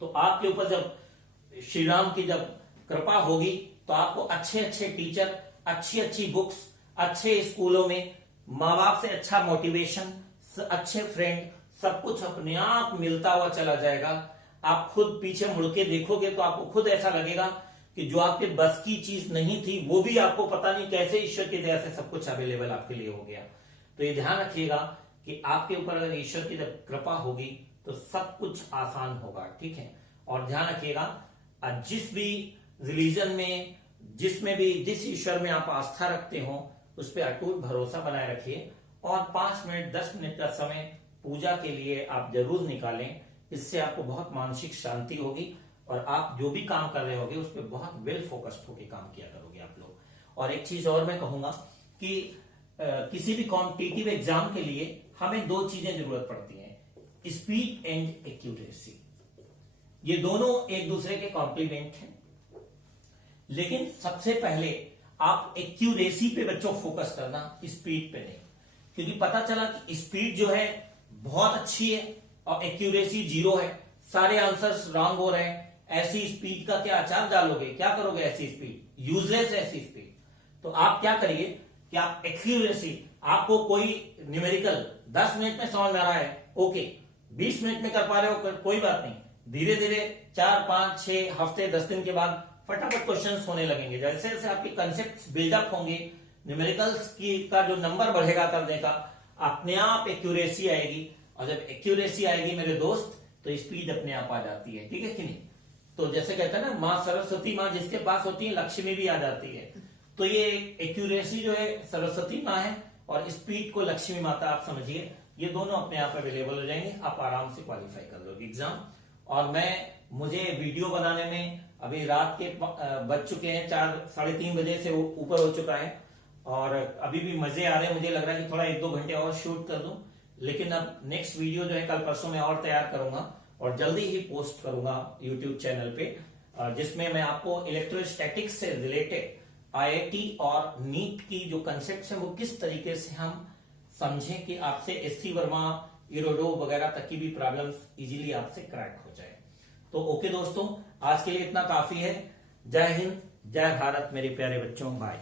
तो आपके ऊपर जब श्री राम की जब कृपा होगी तो आपको अच्छे अच्छे टीचर, अच्छी अच्छी बुक्स, अच्छे स्कूलों में माँ बाप से अच्छा मोटिवेशन, अच्छे फ्रेंड, सब कुछ अपने आप मिलता हुआ चला जाएगा। आप खुद पीछे मुड़ के देखोगे तो आपको खुद ऐसा लगेगा कि जो आपके बस की चीज नहीं थी वो भी आपको पता नहीं कैसे ईश्वर की दया से सब कुछ अवेलेबल आपके लिए हो गया। तो ये ध्यान रखिएगा कि आपके ऊपर अगर ईश्वर की जब कृपा होगी तो सब कुछ आसान होगा, ठीक है। और ध्यान रखिएगा जिस भी रिलीजन में, जिसमें भी, जिस ईश्वर में आप आस्था रखते हो उस पर अटूट भरोसा बनाए रखिए और 5 मिनट 10 मिनट का समय पूजा के लिए आप जरूर निकालें। इससे आपको बहुत मानसिक शांति होगी और आप जो भी काम कर रहे होगे उस पर बहुत वेल फोकस्ड होकर काम किया करोगे आप लोग। और एक चीज और मैं कहूंगा कि किसी भी कॉम्पिटिटिव एग्जाम के लिए हमें 2 चीजें जरूरत पड़ती हैं, स्पीड एंड एक्यूरेसी। ये दोनों एक दूसरे के कॉम्प्लीमेंट हैं, लेकिन सबसे पहले आप एक्यूरेसी पे बच्चों फोकस करना, स्पीड पे नहीं। क्योंकि पता चला कि स्पीड जो है बहुत अच्छी है और एक्यूरेसी 0 है, सारे आंसर्स रॉन्ग हो रहे हैं। ऐसी स्पीड का क्या आचार डालोगे, क्या करोगे? ऐसी स्पीड यूजलेस है ऐसी स्पीड। तो आप क्या करिए कि आप एक्यूरेसी, आपको कोई न्यूमेरिकल 10 मिनट में समझ में आ रहा है, ओके, 20 मिनट में कर पा रहे हो, कोई बात नहीं, धीरे धीरे 4, 5, 6 हफ्ते 10 दिन के बाद फटाफट क्वेश्चंस होने लगेंगे। जैसे जैसे आपके कंसेप्ट बिल्डअप होंगे, न्यूमेरिकल्स की का जो नंबर बढ़ेगा करने का, अपने आप एक्यूरेसी आएगी। और जब एक्यूरेसी आएगी मेरे दोस्त तो स्पीड अपने आप आ जाती है, ठीक है कि नहीं। तो जैसे कहते हैं ना, माँ सरस्वती माँ जिसके पास होती है लक्ष्मी भी आ जाती है। तो ये एक्यूरेसी जो है सरस्वती माँ है और स्पीड को लक्ष्मी माता आप समझिए। ये दोनों अपने आप अवेलेबल हो जाएंगे, आप आराम से क्वालिफाई कर लोगे एग्जाम। और मुझे वीडियो बनाने में अभी रात के बज चुके हैं 4, 3:30 बजे से ऊपर हो चुका है और अभी भी मजे आ रहे हैं। मुझे लग रहा है कि थोड़ा 1-2 घंटे और शूट कर दूं, लेकिन अब नेक्स्ट वीडियो जो है कल परसों में और तैयार करूंगा और जल्दी ही पोस्ट करूंगा यूट्यूब चैनल पे, जिसमें मैं आपको इलेक्ट्रोस्टैटिक्स से रिलेटेड IIT और नीट की जो कंसेप्ट है वो किस तरीके से हम समझें कि आपसे SC वर्मा, इरोडो वगैरह तक की भी प्रॉब्लम्स इजीली आपसे क्रैक हो जाए। तो ओके दोस्तों, आज के लिए इतना काफी है। जय हिंद, जय भारत मेरे प्यारे बच्चों, बाय।